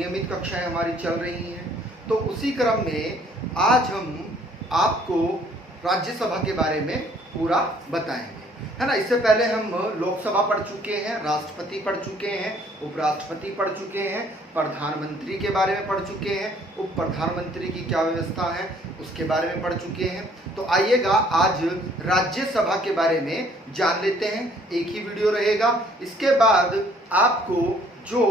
नियमित कक्षाएं हमारी चल रही हैं। तो उसी क्रम में आज हम आपको राज्यसभा के बारे में पूरा बताएंगे, है ना। इससे पहले हम लोकसभा पढ़ चुके हैं, राष्ट्रपति पढ़ चुके हैं, उपराष्ट्रपति पढ़ चुके हैं, प्रधानमंत्री के बारे में पढ़ चुके हैं, उप प्रधानमंत्री की क्या व्यवस्था है उसके बारे में पढ़ चुके हैं। तो आइएगा आज राज्यसभा के बारे में जान लेते हैं। एक ही वीडियो रहेगा। इसके बाद आपको जो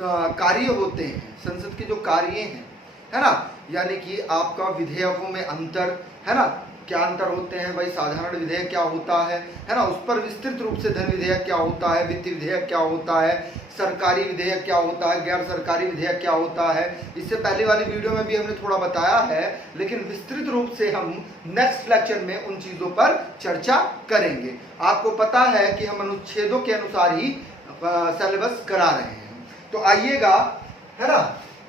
कार्य होते हैं, संसद के जो कार्य हैं, है ना, यानी कि आपका विधेयकों में अंतर, है ना, क्या अंतर होते हैं भाई, साधारण विधेयक क्या होता है ना, उस पर विस्तृत रूप से धन विधेयक क्या होता है, वित्त विधेयक क्या होता है, सरकारी विधेयक क्या होता है, गैर सरकारी विधेयक क्या होता है। इससे पहले वाली वीडियो में भी हमने थोड़ा बताया है, लेकिन विस्तृत रूप से हम नेक्स्ट लेक्चर में उन चीजों पर चर्चा करेंगे। आपको पता है कि हम अनुच्छेदों के अनुसार ही सिलेबस करा रहे हैं। तो आइएगा, है ना,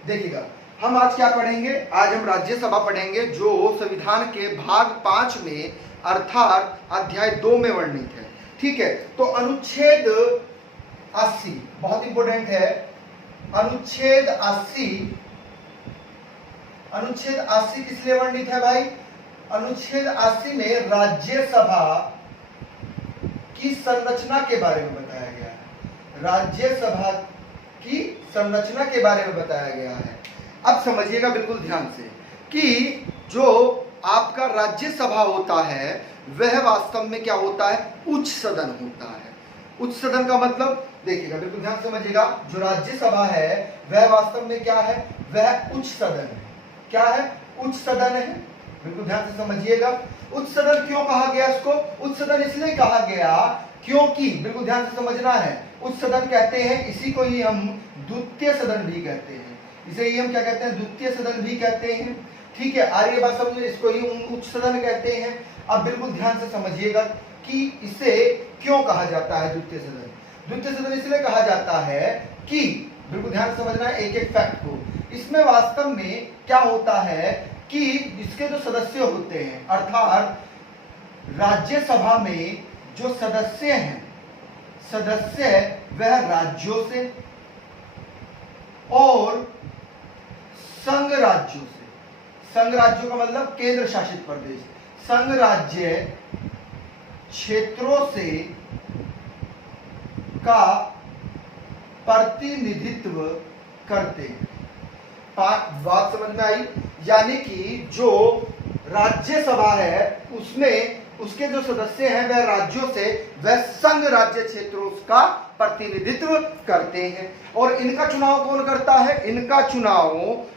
देखिएगा हम आज क्या पढ़ेंगे। आज हम राज्यसभा पढ़ेंगे जो संविधान के भाग 5 में अर्थात अध्याय 2 में वर्णित है। ठीक है, तो अनुच्छेद 80 बहुत इंपॉर्टेंट है। अनुच्छेद 80 किस लिए वर्णित है भाई? अनुच्छेद 80 में राज्यसभा की संरचना के बारे में बताया गया है। राज्यसभा की संरचना के बारे में बताया गया है। अब समझिएगा बिल्कुल ध्यान से कि जो आपका राज्यसभा होता है वह वास्तव में क्या होता है? उच्च सदन होता है। उच्च सदन का मतलब देखिएगा, बिल्कुल ध्यान से समझिएगा, जो राज्यसभा है वह वास्तव में क्या है? वह उच्च सदन है। क्या है? उच्च सदन है। बिल्कुल ध्यान से समझिएगा। उच्च सदन क्यों कहा गया इसको? उच्च सदन इसलिए कहा गया क्योंकि, बिल्कुल ध्यान से समझना है, उच्च सदन कहते हैं, इसी को ही हम द्वितीय सदन भी कहते हैं। इसे ही हम क्या कहते हैं? द्वितीय सदन भी कहते हैं। ठीक है, आर्य भाषा में इसको ही उच्च सदन कहते हैं। अब बिल्कुल ध्यान से समझिएगा कि इसे क्यों कहा जाता है द्वितीय सदन। द्वितीय सदन इसलिए कहा जाता है कि, बिल्कुल ध्यान से समझना है एक एक फैक्ट को, इसमें वास्तव में क्या होता है कि इसके जो सदस्य होते हैं, अर्थात राज्यसभा में जो सदस्य हैं, सदस्य वह राज्यों से और संघ राज्यों से, संघ राज्यों का मतलब केंद्र शासित प्रदेश, संघ राज्य क्षेत्रों से का प्रतिनिधित्व करते हैं। बात समझ में आई? यानी कि जो राज्यसभा है उसमें उसके जो सदस्य हैं वह राज्यों से, वह संघ राज्य क्षेत्रों का प्रतिनिधित्व करते हैं। और इनका चुनाव कौन करता है? इनका चुनाव,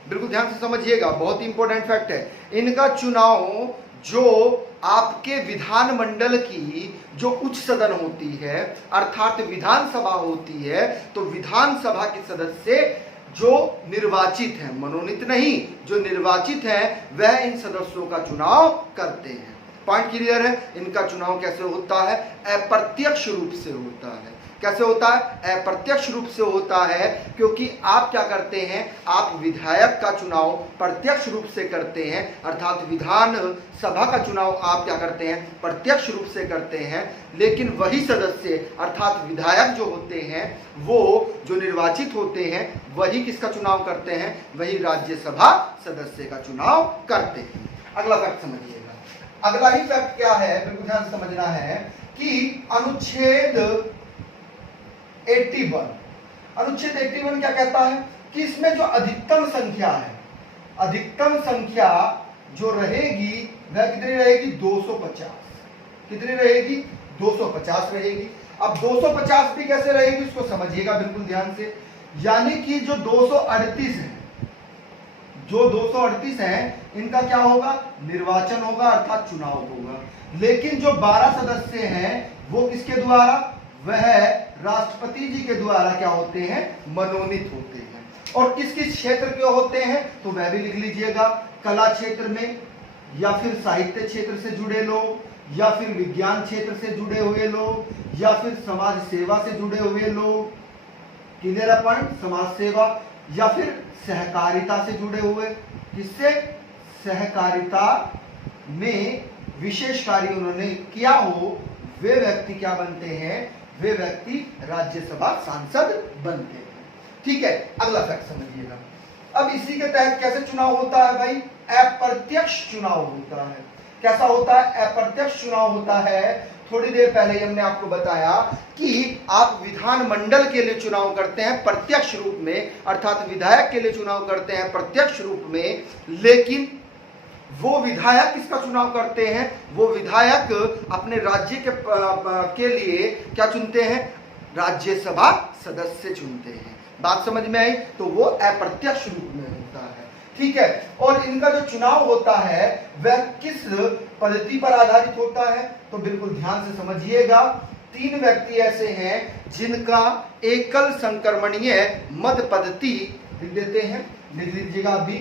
बिल्कुल ध्यान से समझिएगा, बहुत इंपॉर्टेंट फैक्ट है, इनका चुनाव जो आपके विधानमंडल की जो उच्च सदन होती है अर्थात विधानसभा होती है, तो विधानसभा के सदस्य जो निर्वाचित हैं, मनोनीत नहीं, जो निर्वाचित हैं वह इन सदस्यों का चुनाव करते हैं। पॉइंट क्लियर है? इनका चुनाव कैसे होता है? अप्रत्यक्ष रूप से होता है। कैसे होता है? अप्रत्यक्ष रूप से होता है, क्योंकि आप क्या करते हैं? आप विधायक का चुनाव प्रत्यक्ष रूप से करते हैं, अर्थात विधान सभा का चुनाव आप क्या करते हैं? प्रत्यक्ष रूप से करते हैं। लेकिन वही सदस्य अर्थात विधायक जो होते हैं, वो जो निर्वाचित होते हैं, वही किसका चुनाव करते हैं? वही राज्यसभा सदस्य का चुनाव करते हैं। अगला फैक्ट समझिएगा। अगला ही फैक्ट क्या है, बिल्कुल ध्यान से समझना है कि अनुच्छेद 81, अनुच्छेद 81 क्या कहता है कि इसमें जो अधिकतम संख्या है, अधिकतम संख्या जो रहेगी वह कितनी रहेगी? 250। कितनी रहेगी? 250 रहेगी। अब 250 भी कैसे रहेगी उसको समझिएगा बिल्कुल ध्यान से। यानी कि जो 238 है, जो 238 है, इनका क्या होगा? निर्वाचन होगा, अर्थात चुनाव होगा। लेकिन जो 12 सदस्य हैं वो किसके द्वारा? वह राष्ट्रपति जी के द्वारा क्या होते हैं? मनोनीत होते हैं। और किस किस क्षेत्र के होते हैं तो वह भी लिख लीजिएगा। कला क्षेत्र में, या फिर साहित्य क्षेत्र से जुड़े लोग, या फिर विज्ञान क्षेत्र से जुड़े हुए लोग, या फिर समाज सेवा से जुड़े हुए लोग। Clear point? समाज सेवा, या फिर सहकारिता से जुड़े हुए। किससे? सहकारिता में विशेष कार्य उन्होंने किया हो, वे व्यक्ति क्या बनते हैं? वे व्यक्ति राज्यसभा सांसद बनते हैं। ठीक है, अगला फैक्ट समझिएगा। अब इसी के तहत कैसे चुनाव होता है भाई? अप्रत्यक्ष चुनाव होता है। कैसा होता है? अप्रत्यक्ष चुनाव होता है। थोड़ी देर पहले हमने आपको बताया कि आप विधानमंडल के लिए चुनाव करते हैं प्रत्यक्ष रूप में, अर्थात विधायक के लिए चुनाव करते हैं प्रत्यक्ष रूप में, लेकिन वो विधायक किसका चुनाव करते हैं? वो विधायक अपने राज्य के लिए क्या चुनते हैं? राज्यसभा सदस्य चुनते हैं। बात समझ में आई? तो वो अप्रत्यक्ष रूप में होता है, ठीक है। और इनका जो चुनाव होता है वह किस पद्धति पर आधारित होता है? तो बिल्कुल ध्यान से समझिएगा। 3 व्यक्ति ऐसे हैं जिनका एकल संक्रमणीय मत पद्धति, लिख देते हैं, लिख लीजिएगा अभी,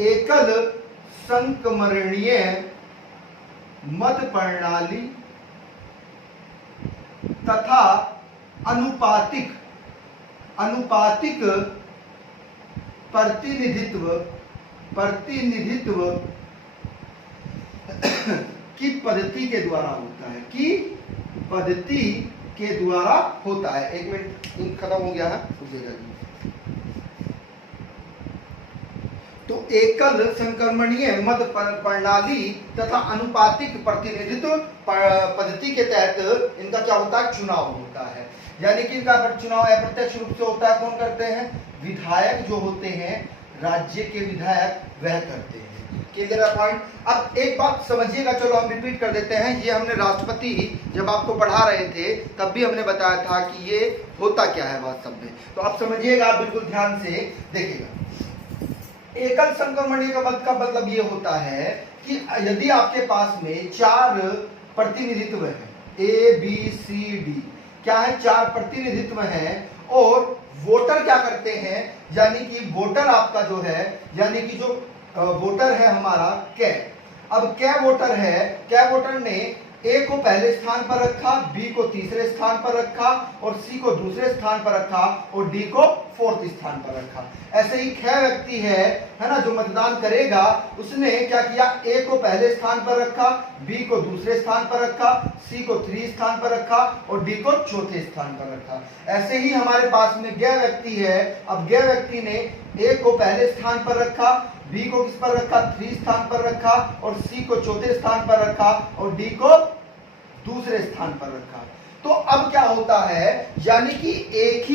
एकल संक्रमणीय मत प्रणाली तथा अनुपातिक प्रतिनिधित्व की पद्धति के द्वारा होता है, की पद्धति के द्वारा होता है। 1 मिनट, इंक खत्म हो गया है, तो एकल संक्रमणीय मत प्रणाली तथा अनुपातिक प्रतिनिधित्व पद्धति के तहत इनका क्या होता है? चुनाव होता है। यानी कि इनका चुनाव अप्रत्यक्ष रूप से होता है। कौन करते हैं? विधायक जो होते हैं, राज्य के विधायक वह करते हैं। क्लियर है पॉइंट? अब एक बात समझिएगा, चलो हम रिपीट कर देते हैं। ये हमने राष्ट्रपति जब आपको पढ़ा रहे थे तब भी हमने बताया था कि ये होता क्या है वास्तव में। तो आप समझिएगा, आप बिल्कुल ध्यान से देखिएगा। एकल संक्रमणीय का मतलब ये होता है कि यदि आपके पास में 4 प्रतिनिधित्व है, A B C D, क्या है? 4 प्रतिनिधित्व हैं, और वोटर क्या करते हैं? यानी कि वोटर आपका जो है, यानी कि जो वोटर है हमारा कै, अब कै वोटर है, कै वोटर ने ए को पहले स्थान पर रखा, बी को तीसरे स्थान पर रखा, और सी को दूसरे स्थान पर रखा, और डी को 4th स्थान पर रखा। ऐसे ही 6 व्यक्ति है ना, जो मतदान करेगा, उसने क्या किया? ए को पहले स्थान पर रखा, बी को दूसरे स्थान पर रखा, सी को 3 स्थान पर रखा, और डी को 4थे स्थान पर रखा। ऐसे ही हमारे पास में गै व्यक्ति है। अब गै व्यक्ति ने ए को पहले स्थान पर रखा, बी को किस पर रखा? 3 स्थान पर रखा, और सी को 4थे स्थान पर रखा, और डी को दूसरे स्थान पर रखा। तो अब क्या होता है? यानी कि एक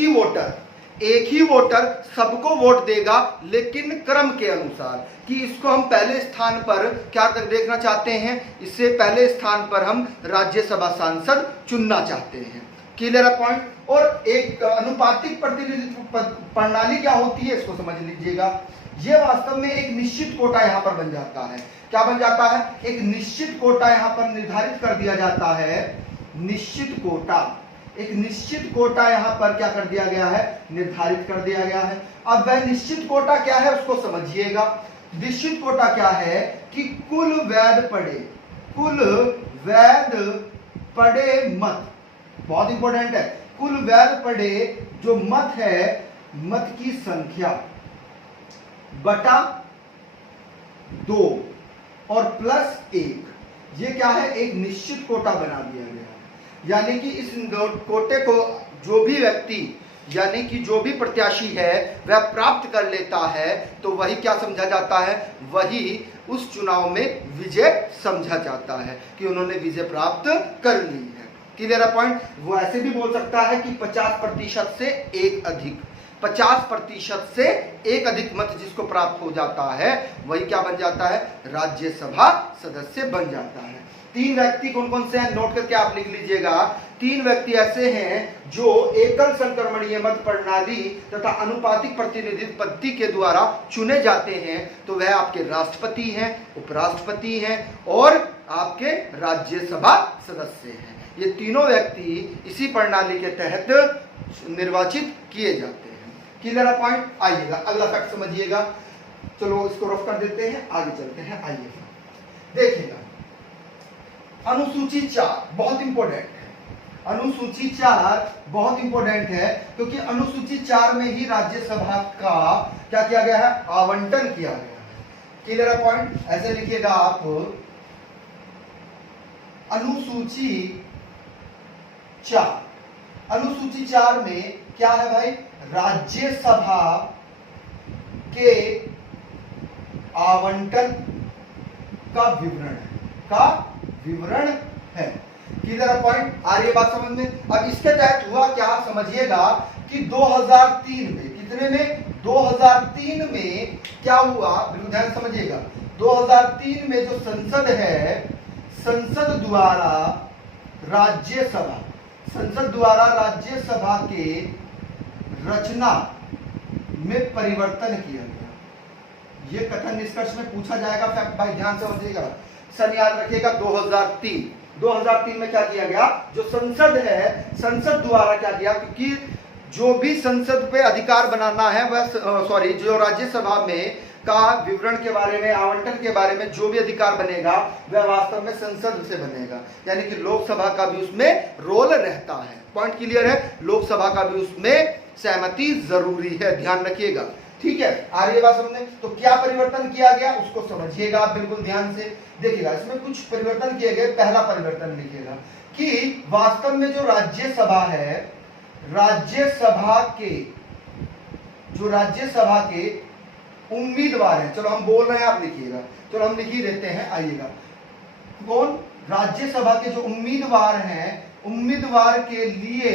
ही वोटर सबको वोट देगा, लेकिन क्रम के अनुसार, कि इसको हम पहले स्थान पर क्या देखना चाहते हैं? इससे पहले स्थान पर हम राज्यसभा सांसद चुनना चाहते हैं। क्लियर है पॉइंट? और एक अनुपातिक प्रतिनिधित्व प्रणाली क्या होती है, इसको समझ लीजिएगा। ये वास्तव में एक निश्चित कोटा यहां पर बन जाता है। क्या बन जाता है? एक निश्चित कोटा यहां पर निर्धारित कर दिया जाता है। निश्चित कोटा, एक निश्चित कोटा यहां पर क्या कर दिया गया है? निर्धारित कर दिया गया है। अब वह निश्चित कोटा क्या है उसको समझिएगा। निश्चित कोटा क्या है? कि कुल वैध पड़े मत, बहुत इंपॉर्टेंट है, कुल वैध पड़े जो मत है, मत की संख्या बटा 2 और प्लस 1, ये क्या है? एक निश्चित कोटा बना दिया गया है। यानी कि इस कोटे को जो भी व्यक्ति, यानी कि जो भी प्रत्याशी है वह प्राप्त कर लेता है, तो वही क्या समझा जाता है? वही उस चुनाव में विजय समझा जाता है, कि उन्होंने विजय प्राप्त कर ली है। क्लियर है पॉइंट? वो ऐसे भी बोल सकता है कि 50% से एक अधिक, 50% से एक अधिक मत जिसको प्राप्त हो जाता है, वही क्या बन जाता है? राज्यसभा सदस्य बन जाता है। 3 व्यक्ति कौन कौन से हैं? नोट करके आप लिख लीजिएगा। 3 व्यक्ति ऐसे हैं जो एकल संक्रमणीय मत प्रणाली तथा अनुपातिक प्रतिनिधित्व पद्धति के द्वारा चुने जाते हैं। तो वह आपके राष्ट्रपति हैं, उपराष्ट्रपति हैं, और आपके राज्यसभा सदस्य हैं। ये तीनों व्यक्ति इसी प्रणाली के तहत निर्वाचित किए जाते हैं। क्लियर है पॉइंट? आइएगा अगला फैक्ट समझिएगा। चलो इसको रफ कर देते हैं, आगे चलते हैं। आइए देखिएगा, अनुसूची 4 बहुत इंपॉर्टेंट है। अनुसूची 4 बहुत इंपॉर्टेंट है, क्योंकि अनुसूची 4 में ही राज्यसभा का क्या किया गया है? आवंटन किया गया है। क्लियर है पॉइंट? ऐसे लिखिएगा आप, अनुसूची 4। अनुसूची 4 में क्या है भाई? राज्यसभा के आवंटन का विवरण है। क्लियर पॉइंट आ रही है बात समझ में। अब इसके तहत हुआ क्या समझिएगा कि 2003 में, कितने में, 2003 में क्या हुआ, बिल्कुल ध्यान समझिएगा। 2003 में जो संसद है, संसद द्वारा राज्यसभा के रचना में परिवर्तन किया गया। यह कथन निष्कर्ष में पूछा जाएगा, फैक्ट भाई ध्यान समझिएगा, सन याद रखिएगा। 2003 में क्या किया गया, जो संसद है, संसद द्वारा क्या किया, क्योंकि जो भी संसद पे अधिकार बनाना है वह जो राज्यसभा में का विवरण के बारे में, आवंटन के बारे में जो भी अधिकार बनेगा वह वास्तव में संसद से बनेगा, यानी कि लोकसभा का भी उसमें रोल रहता है। पॉइंट क्लियर है, लोकसभा का भी उसमें सहमति जरूरी है, ध्यान रखिएगा। ठीक है, आ रही है बात समझ में। तो क्या परिवर्तन किया गया उसको समझिएगा आप बिल्कुल ध्यान से देखिएगा। इसमें कुछ परिवर्तन किए गए। पहला परिवर्तन लिखिएगा कि वास्तव में जो राज्यसभा है, राज्यसभा के उम्मीदवार हैं, चलो हम बोल रहे हैं आप लिखिएगा, चलो हम लिख ही देते हैं, आइएगा। कौन, राज्यसभा के जो उम्मीदवार हैं, उम्मीदवार के लिए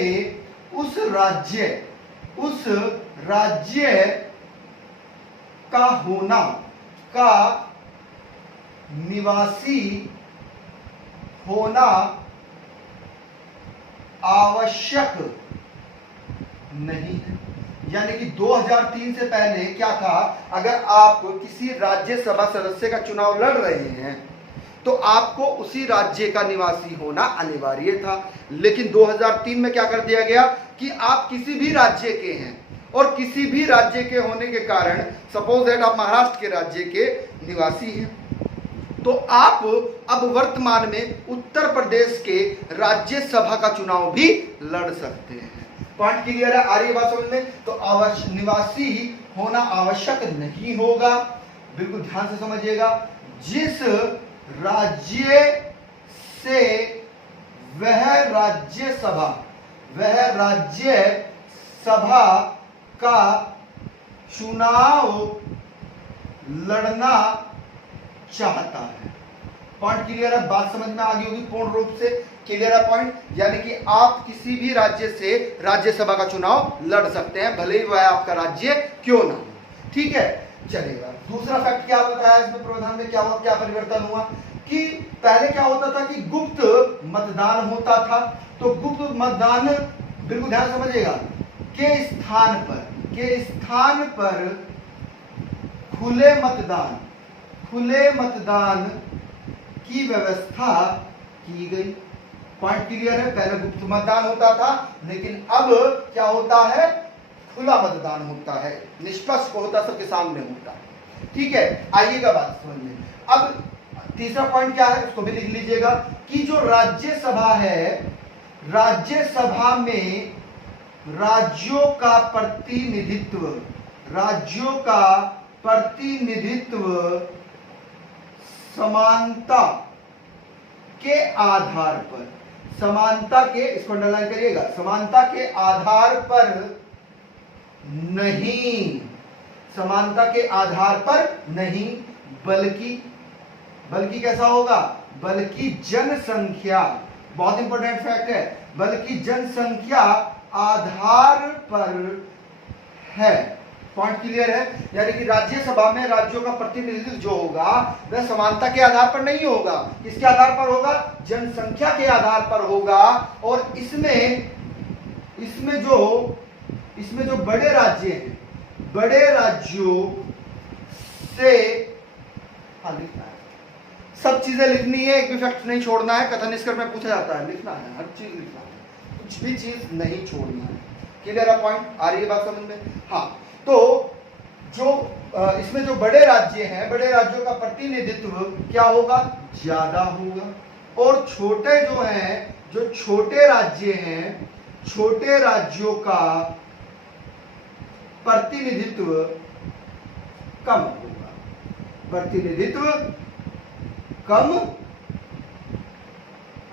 उस राज्य का होना, का निवासी होना आवश्यक नहीं है। यानी कि 2003 से पहले क्या था, अगर आप किसी राज्यसभा सदस्य का चुनाव लड़ रहे हैं तो आपको उसी राज्य का निवासी होना अनिवार्य था। लेकिन 2003 में क्या कर दिया गया कि आप किसी भी राज्य के हैं और किसी भी राज्य के होने के कारण, सपोज दैट आप महाराष्ट्र के राज्य के निवासी हैं, तो आप अब वर्तमान में उत्तर प्रदेश के राज्यसभा का चुनाव भी लड़ सकते हैं। पॉइंट क्लियर है, आ रही है बात समझ में। तो निवासी होना आवश्यक नहीं होगा, बिल्कुल ध्यान से समझिएगा। जिस राज्य से वह राज्यसभा का चुनाव लड़ना चाहता है। पॉइंट क्लियर है, बात समझ में आ गई होगी पूर्ण रूप से। क्लियर है पॉइंट, यानी कि आप किसी भी राज्य से राज्यसभा का चुनाव लड़ सकते हैं, भले ही वह आपका राज्य क्यों ना हो। ठीक है, चलेगा। दूसरा फैक्ट क्या बताया इसमें, प्रावधान में क्या परिवर्तन हुआ कि पहले क्या होता था कि गुप्त मतदान होता था। तो गुप्त मतदान, बिल्कुल ध्यान समझिएगा, के स्थान पर खुले मतदान की व्यवस्था की गई। पॉइंट क्लियर है, पहले गुप्त मतदान होता था, लेकिन अब क्या होता है, खुला मतदान होता है, निष्पक्ष होता, सबके सामने होता है। ठीक है, आइएगा बात समझिए। अब तीसरा पॉइंट क्या है उसको भी लिख लीजिएगा कि जो राज्यसभा है, राज्यसभा में राज्यों का प्रतिनिधित्व समानता के, इसको अंडरलाइन करिएगा, समानता के आधार पर नहीं, बल्कि कैसा होगा, बल्कि जनसंख्या, बहुत इंपॉर्टेंट फैक्ट है, बल्कि जनसंख्या आधार पर है। पॉइंट क्लियर है, यानी कि राज्यसभा में राज्यों का प्रतिनिधित्व जो होगा वह समानता के आधार पर नहीं होगा, किसके आधार पर होगा, जनसंख्या के आधार पर होगा। और इसमें जो बड़े राज्य हैं, बड़े राज्यों से, हाँ लिखना है, सब चीजें लिखनी है, एक भी फैक्ट नहीं छोड़ना है। कथन निष्कर्ष में पूछा जाता है, लिखना है, हर चीज लिखना है, कुछ भी चीज नहीं छोड़ना है। क्लियर है पॉइंट, आ रही है बात समझ में। हाँ, तो जो इसमें जो बड़े राज्य हैं, बड़े राज्यों का प्रतिनिधित्व क्या होगा, ज्यादा होगा, और छोटे जो हैं, जो छोटे राज्य हैं, छोटे राज्यों का प्रतिनिधित्व कम होगा, प्रतिनिधित्व कम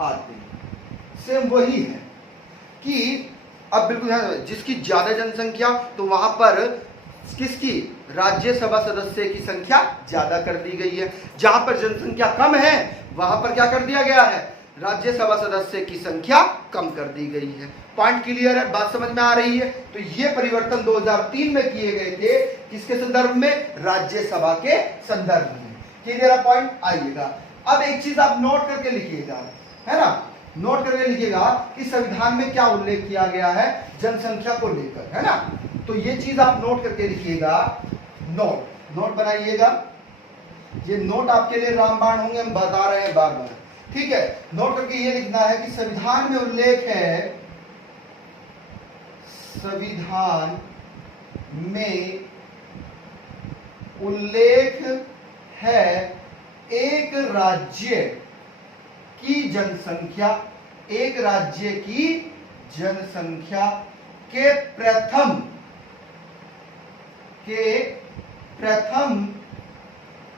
आते। सेम वही है कि अब बिल्कुल ध्यान दें, जिसकी ज्यादा जनसंख्या तो वहां पर किसकी राज्यसभा सदस्य की संख्या ज्यादा कर दी गई है। जहां पर जनसंख्या कम है वहां पर क्या कर दिया गया है, राज्यसभा सदस्य की संख्या कम कर दी गई है। पॉइंट क्लियर है, बात समझ में आ रही है। तो ये परिवर्तन 2003 में किए गए थे, किसके संदर्भ में, राज्यसभा के संदर्भ में। क्लियर है पॉइंट, आइएगा अब एक चीज आप नोट करके लिखिएगा, है ना, नोट करके लिखिएगा कि संविधान में क्या उल्लेख किया गया है जनसंख्या को लेकर, है ना। तो ये चीज आप नोट करके लिखिएगा, नोट बनाइएगा। ये नोट आपके लिए रामबाण होंगे, हम बता रहे हैं बार बार, ठीक है। नोट करके ये लिखना है कि संविधान में उल्लेख है, संविधान में उल्लेख है एक राज्य की जनसंख्या, एक राज्य की जनसंख्या के प्रथम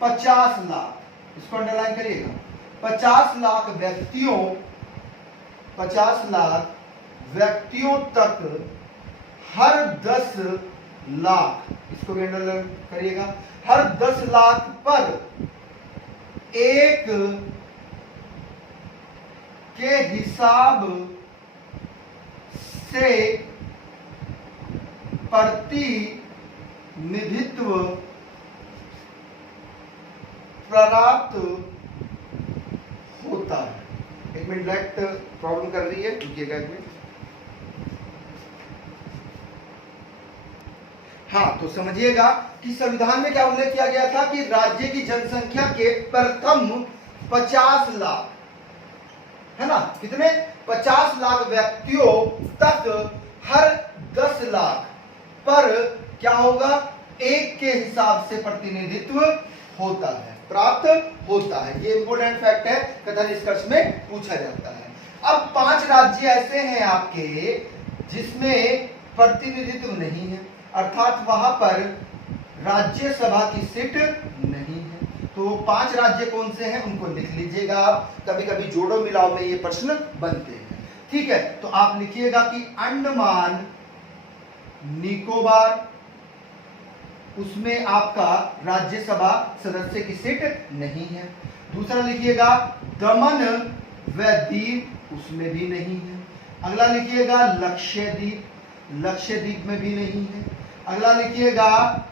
50 लाख, इसको अंडरलाइन करिएगा, 50 लाख व्यक्तियों तक हर 10 लाख, इसको भी अंडरलाइन करिएगा, हर 10 लाख पर एक के हिसाब से प्रतिनिधित्व प्राप्त होता है। एक मिनट, लाइट प्रॉब्लम कर रही है, रुकिएगा एक मिनट। हाँ, तो समझिएगा कि संविधान में क्या उल्लेख किया गया था कि राज्य की जनसंख्या के प्रथम 50 लाख, है ना, कितने, 50 लाख व्यक्तियों तक हर 10 लाख पर क्या होगा, एक के हिसाब से प्रतिनिधित्व होता है, प्राप्त होता है। ये इंपोर्टेंट फैक्ट है, कथन निष्कर्ष में पूछा जाता है। अब 5 राज्य ऐसे हैं आपके जिसमें प्रतिनिधित्व नहीं है, अर्थात वहां पर राज्यसभा की सीट नहीं है। तो 5 राज्य कौन से हैं उनको लिख लीजिएगा आप, कभी कभी जोड़ो मिलाओ में ये प्रश्न बनते हैं, ठीक है। तो आप लिखिएगा कि अंडमान निकोबार, उसमें आपका राज्यसभा सदस्य की सीट नहीं है। दूसरा लिखिएगा दमन व दीव, उसमें भी नहीं है। अगला लिखिएगा लक्षद्वीप, लक्षद्वीप में भी नहीं है। अगला लिखिएगा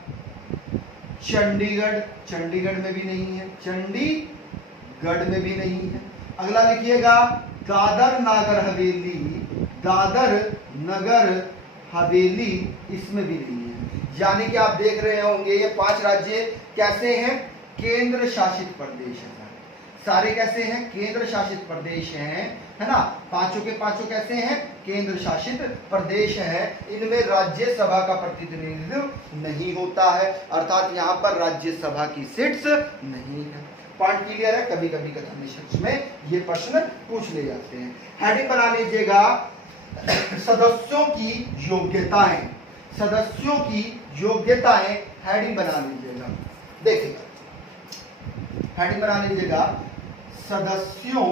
चंडीगढ़, चंडीगढ़ में भी नहीं है, चंडीगढ़ में भी नहीं है। अगला लिखिएगा दादर नागर हवेली, दादर नगर हवेली, इसमें भी नहीं है। यानी कि आप देख रहे होंगे ये 5 राज्य कैसे हैं, केंद्र शासित प्रदेश है। सारे कैसे हैं, केंद्र शासित प्रदेश हैं, है ना, पांचों के पांचों कैसे हैं, केंद्र शासित प्रदेश है। इनमें राज्यसभा का प्रतिनिधित्व नहीं होता है, अर्थात यहाँ पर राज्यसभा की सीट्स नहीं है। पॉइंट क्लियर है। कभी कभी कथन निष्कर्ष में ये प्रश्न पूछ ले जाते हैं। हेडिंग बना लीजिएगा सदस्यों की योग्यताएं, सदस्यों की योग्यताएं, हेडिंग बना लीजिएगा। देखिएगा हेडिंग बना लीजिएगा सदस्यों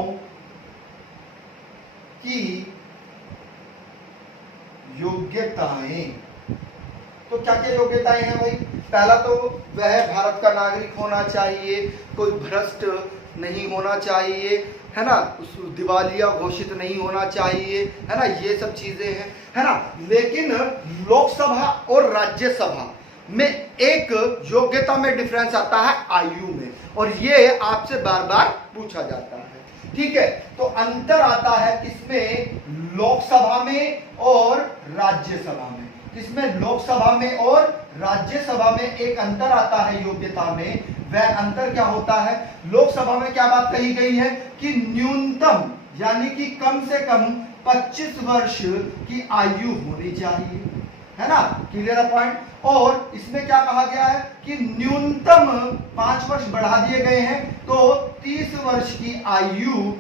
की योग्यताएं। तो क्या क्या योग्यताएं हैं भाई, पहला तो वह भारत का नागरिक होना चाहिए, कोई भ्रष्ट नहीं होना चाहिए, है ना, उस दिवालिया घोषित नहीं होना चाहिए, है ना, ये सब चीजें हैं, है ना। लेकिन लोकसभा और राज्यसभा में एक योग्यता में डिफरेंस आता है आयु में, और ये आपसे बार बार पूछा जाता है, ठीक है। तो अंतर आता है किसमें, लोकसभा में और राज्यसभा में। किसमें, लोकसभा में और राज्यसभा में एक अंतर आता है योग्यता में। वह अंतर क्या होता है, लोकसभा में क्या बात कही गई है कि न्यूनतम यानी कि कम से कम 25 वर्ष की आयु होनी चाहिए, है ना, क्लियर है पॉइंट। और इसमें क्या कहा गया है कि न्यूनतम 5 वर्ष बढ़ा दिए गए हैं, तो 30 वर्ष की आयु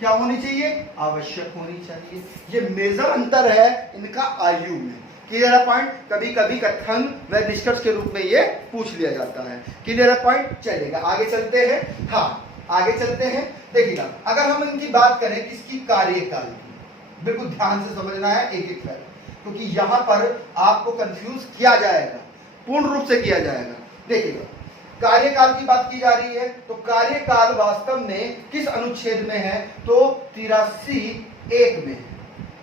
क्या होनी चाहिए, आवश्यक होनी चाहिए। ये मेजर अंतर है इनका आयु में, क्लियर है पॉइंट। कभी कभी कथन व निष्कर्ष के रूप में ये पूछ लिया जाता है, क्लियर है पॉइंट। चलेगा, आगे चलते हैं। हाँ, आगे चलते हैं। देखिएगा, अगर हम इनकी बात करें किसकी, कार्यकाल की, बिल्कुल ध्यान से समझना है एक एक पहले, क्योंकि यहां पर आपको कंफ्यूज किया जाएगा, पूर्ण रूप से किया जाएगा। देखिएगा, कार्यकाल की बात की जा रही है, तो कार्यकाल वास्तव में किस अनुच्छेद में है? तो 83(1) में है।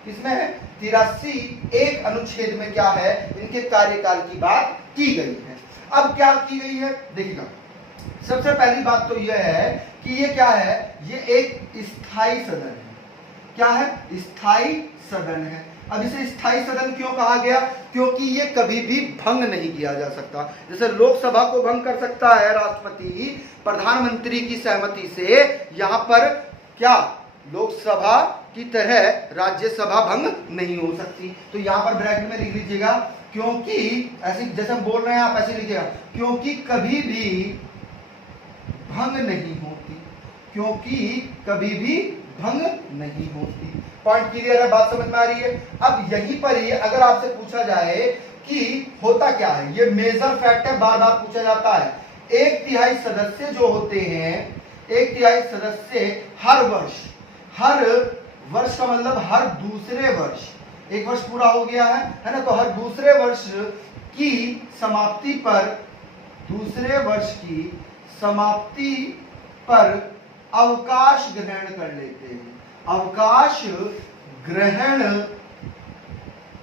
किसमें है? 83(1) अनुच्छेद में क्या है? इनके कार्यकाल की बात की गई है। अब क्या की गई है देखिएगा, सबसे पहली बात तो यह है कि ये क्या है? ये एक स्थायी सदन है। क्या है? स्थायी सदन है। अब इसे स्थायी सदन क्यों कहा गया? क्योंकि ये कभी भी भंग नहीं किया जा सकता। जैसे लोकसभा को भंग कर सकता है राष्ट्रपति प्रधानमंत्री की सहमति से, यहां पर क्या लोकसभा की तरह राज्यसभा भंग नहीं हो सकती। तो यहां पर ब्रैकेट में लिख लीजिएगा, क्योंकि ऐसे जैसे हम बोल रहे हैं आप ऐसे लिखिएगा, क्योंकि कभी भी भंग नहीं होती, क्योंकि कभी भी भंग नहीं होती। पॉइंट क्लियर है? बात समझ में आ रही है? अब यहीं पर ही अगर आपसे पूछा जाए कि होता क्या है, ये मेजर फैक्ट है, बार बार पूछा जाता है। 1/3 सदस्य जो होते हैं, 1/3 सदस्य हर वर्ष का मतलब हर दूसरे वर्ष, एक वर्ष पूरा हो गया है ना, तो हर दूसरे वर्ष की समाप्ति पर, दूसरे वर्ष की समाप्ति पर अवकाश ग्रहण कर लेते हैं, अवकाश ग्रहण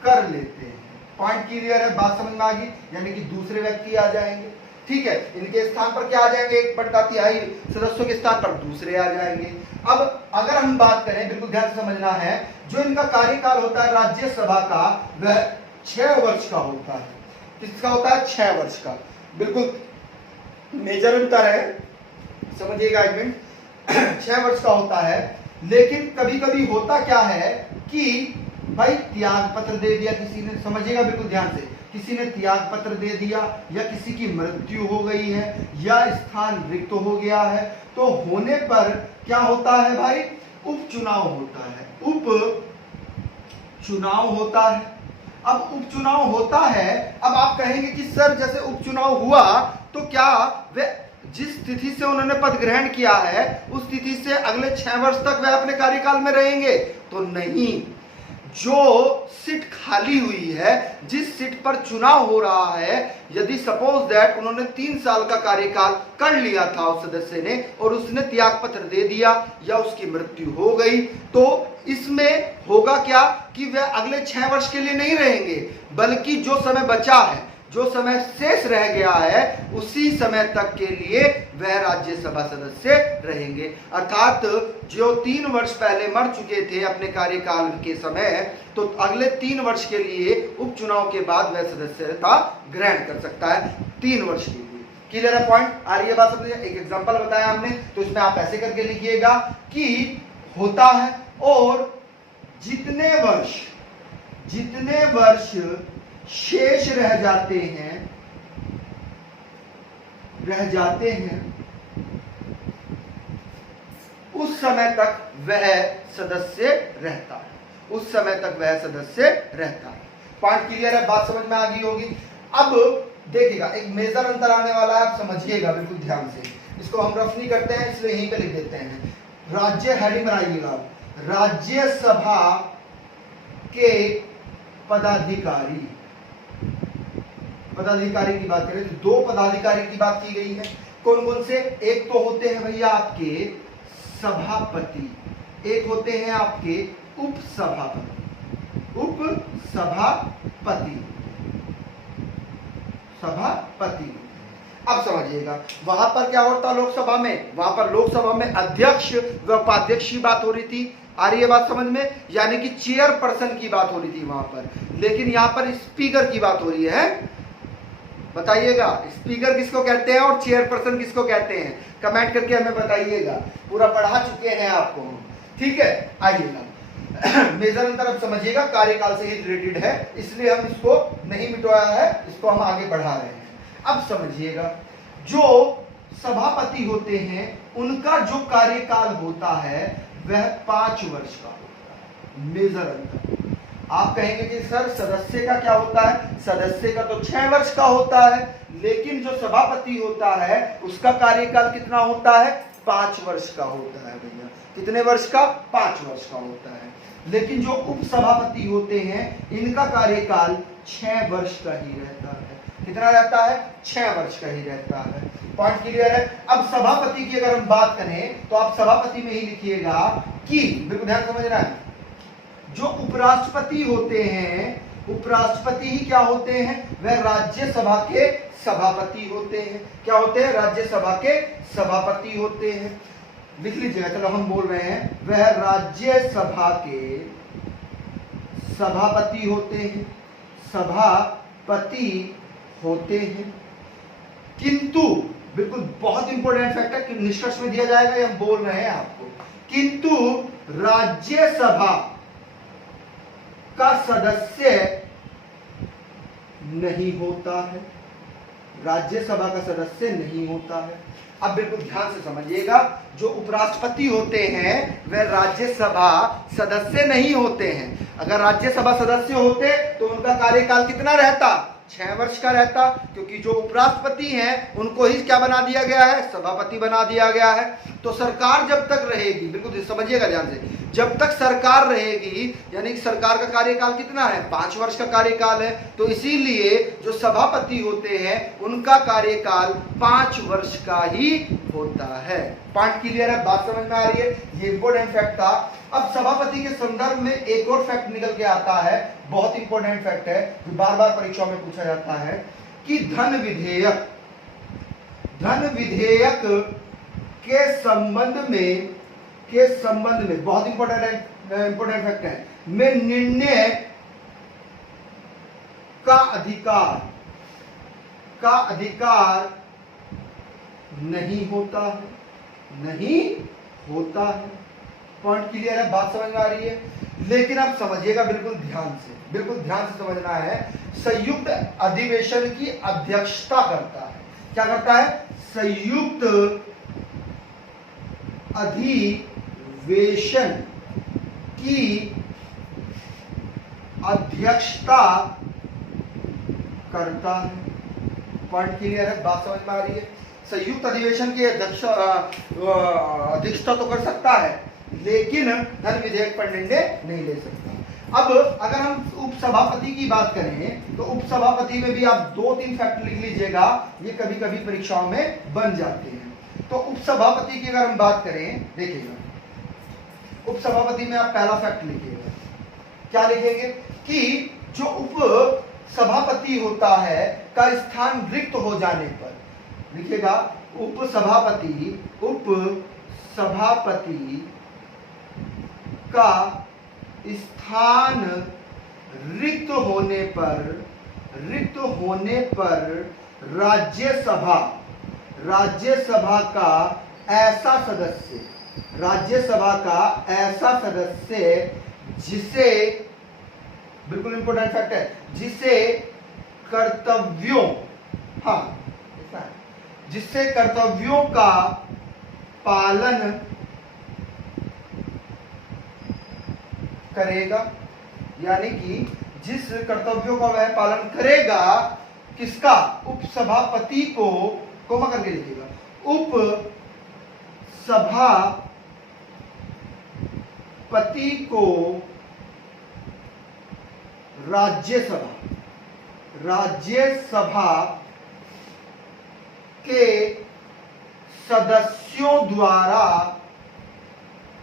कर लेते हैं। पॉइंट क्लियर है? बात समझ में आ गई? यानी कि दूसरे व्यक्ति आ जाएंगे, ठीक है, इनके स्थान पर क्या आ जाएंगे? 1/3 सदस्यों के स्थान पर दूसरे आ जाएंगे। अब अगर हम बात करें, बिल्कुल ध्यान से समझना है, जो इनका कार्यकाल होता है राज्यसभा का, वह 6 वर्ष का होता है। किसका होता है? 6 वर्ष का। बिल्कुल मेजर अंतर है, समझिएगा एक मिनट। 6 वर्ष का होता है, लेकिन कभी कभी होता क्या है कि भाई त्याग पत्र दे दिया किसी ने, समझिएगा बिल्कुल ध्यान से, किसी ने त्याग पत्र दे दिया, या किसी की मृत्यु हो गई है, या स्थान रिक्त हो गया है, तो होने पर क्या होता है भाई? उपचुनाव होता है, उपचुनाव होता है। अब उपचुनाव होता है, अब आप कहेंगे कि सर जैसे उपचुनाव हुआ तो क्या वे जिस तिथि से उन्होंने पद ग्रहण किया है उस तिथि से अगले 6 वर्ष तक वे अपने कार्यकाल में रहेंगे? तो नहीं, जो सीट खाली हुई है, जिस सीट पर चुनाव हो रहा है, यदि सपोज दैट उन्होंने 3 साल का कार्यकाल कर लिया था उस सदस्य ने, और उसने त्याग पत्र दे दिया या उसकी मृत्यु हो गई, तो इसमें होगा क्या कि वे अगले 6 वर्ष के लिए नहीं रहेंगे, बल्कि जो समय बचा है, जो समय शेष रह गया है, उसी समय तक के लिए वह राज्यसभा सदस्य रहेंगे। अर्थात जो 3 वर्ष पहले मर चुके थे अपने कार्यकाल के समय, तो अगले 3 वर्ष के लिए उपचुनाव के बाद वह सदस्यता ग्रहण कर सकता है 3 वर्ष के लिए। क्लियर है? पॉइंट आ रही है? बात समझिए। एक एग्जांपल बताया हमने, तो इसमें आप ऐसे करके लिखिएगा कि होता है, और जितने वर्ष शेष रह जाते हैं उस समय तक वह सदस्य रहता है, उस समय तक वह सदस्य रहता है। पॉइंट क्लियर है? बात समझ में आ गई होगी। अब देखिएगा, एक मेजर अंतर आने वाला है, आप समझिएगा बिल्कुल ध्यान से। इसको हम रफ नहीं करते हैं, इसलिए यहीं पे लिख देते हैं। राज्य हेडिंग बनाइएगा, राज्यसभा के पदाधिकारी की बात करें तो 2 पदाधिकारी की बात की गई है। कौन कौन से? एक तो होते हैं भैया आपके सभापति, एक होते हैं आपके उपसभापति। अब समझिएगा, वहां पर क्या होता लोकसभा में? वहां पर लोकसभा में अध्यक्ष व उपाध्यक्ष की बात हो रही थी। आ रही है बात समझ में? यानी कि चेयरपर्सन की बात हो रही थी वहां पर, लेकिन यहां पर स्पीकर की बात हो रही है। बताइएगा, स्पीकर किसको कहते हैं और चेयरपर्सन किसको कहते हैं? कमेंट करके हमें बताइएगा। पूरा पढ़ा चुके हैं आपको, ठीक है? आइएगा, मेजर अंतर अब समझिएगा, कार्यकाल से ही रिलेटेड है, इसलिए हम इसको नहीं मिटाया है, इसको हम आगे बढ़ा रहे हैं। अब समझिएगा, जो सभापति होते हैं उनका जो कार्यकाल होता है वह 5 वर्ष का होता है। मेजर अंतर। आप कहेंगे कि सर सदस्य का क्या होता है? सदस्य का तो 6 वर्ष का होता है, लेकिन जो सभापति होता है उसका कार्यकाल कितना होता है? 5 वर्ष का होता है भैया। कितने वर्ष का? 5 वर्ष का होता है। लेकिन जो उपसभापति होते हैं इनका कार्यकाल 6 वर्ष का ही रहता है। कितना रहता है? 6 वर्ष का ही रहता है। पॉइंट क्लियर है? अब सभापति की अगर हम बात करें तो आप सभापति में ही लिखिएगा कि, बिल्कुल ध्यान समझना है, जो उपराष्ट्रपति होते हैं, उपराष्ट्रपति ही क्या होते हैं? वह राज्यसभा के सभापति होते हैं। क्या होते हैं? राज्यसभा के सभापति होते हैं। लिख लीजिएगा, चलो हम बोल रहे हैं, वह राज्यसभा के सभापति होते हैं, सभापति होते हैं। किंतु, बिल्कुल बहुत इंपॉर्टेंट फैक्ट है कि निष्कर्ष में दिया जाएगा, ये हम बोल रहे हैं आपको, किंतु राज्यसभा का सदस्य नहीं होता है। राज्यसभा का सदस्य नहीं होता है। अब बिल्कुल ध्यान से समझिएगा, जो उपराष्ट्रपति होते हैं वह राज्यसभा सदस्य नहीं होते हैं। अगर राज्यसभा सदस्य होते तो उनका कार्यकाल कितना रहता? 6 वर्ष का रहता, क्योंकि जो उपराष्ट्रपति हैं उनको ही क्या बना दिया गया है? सभापति बना दिया गया है। तो सरकार जब तक रहेगी, बिल्कुल समझिएगा ध्यान से, जब तक सरकार रहेगी, यानी कि सरकार का कार्यकाल कितना है? 5 वर्ष का कार्यकाल है। तो इसीलिए जो सभापति होते हैं उनका कार्यकाल 5 वर्ष का ही होता है। पॉइंट क्लियर है? बात समझ में आ रही है? ये इंपॉर्टेंट फैक्ट था। अब सभापति के संदर्भ में एक और फैक्ट निकल के आता है, बहुत इंपॉर्टेंट फैक्ट है, जो बार बार परीक्षा में पूछा जाता है, कि धन विधेयक के संबंध में बहुत इंपॉर्टेंट फैक्ट है, में निर्णय का अधिकार नहीं होता है। पॉइंट क्लियर है? बात समझ में आ रही है? लेकिन आप समझिएगा बिल्कुल ध्यान से समझना है, संयुक्त अधिवेशन की अध्यक्षता करता है। क्या करता है? संयुक्त अधिवेशन की अध्यक्षता करता है। पॉइंट क्लियर है? बात समझ में आ रही है? संयुक्त अधिवेशन की अध्यक्षता तो कर सकता है, लेकिन धन विधेयक पर निर्णय नहीं ले सकता। अब अगर हम उपसभापति की बात करें तो उपसभापति में भी आप 2-3 फैक्ट लिख लीजिएगा, ये कभी कभी परीक्षाओं में बन जाते हैं। तो उपसभापति की अगर हम बात करें, देखिएगा, उपसभापति में आप पहला फैक्ट लिखिएगा। क्या लिखेंगे? कि जो उप सभापति होता है का स्थान रिक्त हो जाने पर, लिखिएगा, उपसभापति का स्थान रिक्त होने पर राज्यसभा का ऐसा सदस्य जिसे, बिल्कुल इंपॉर्टेंट फैक्ट है, जिसे कर्तव्यों का पालन करेगा, यानी कि जिस कर्तव्यों का वह पालन करेगा, किसका? उपसभापति को, कोमा करके लिखिएगा, उपसभापति को राज्यसभा के सदस्यों द्वारा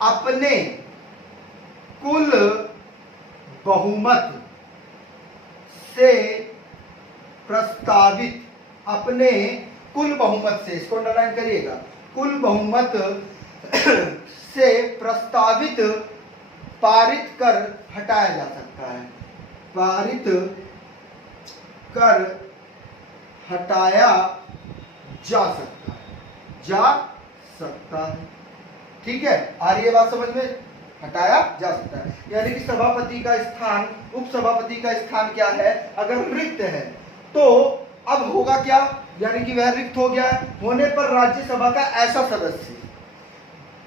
अपने कुल बहुमत से प्रस्तावित, इसको अंडरलाइन करिएगा, कुल बहुमत से प्रस्तावित पारित कर हटाया जा सकता है। जा सकता है। ठीक है? आ रही है बात समझ में? हटाया जा सकता है, यानी कि सभापति का स्थान, उपसभापति का स्थान क्या है? अगर रिक्त है तो अब होगा क्या? यानी कि वह रिक्त हो गया है, होने पर राज्यसभा का ऐसा सदस्य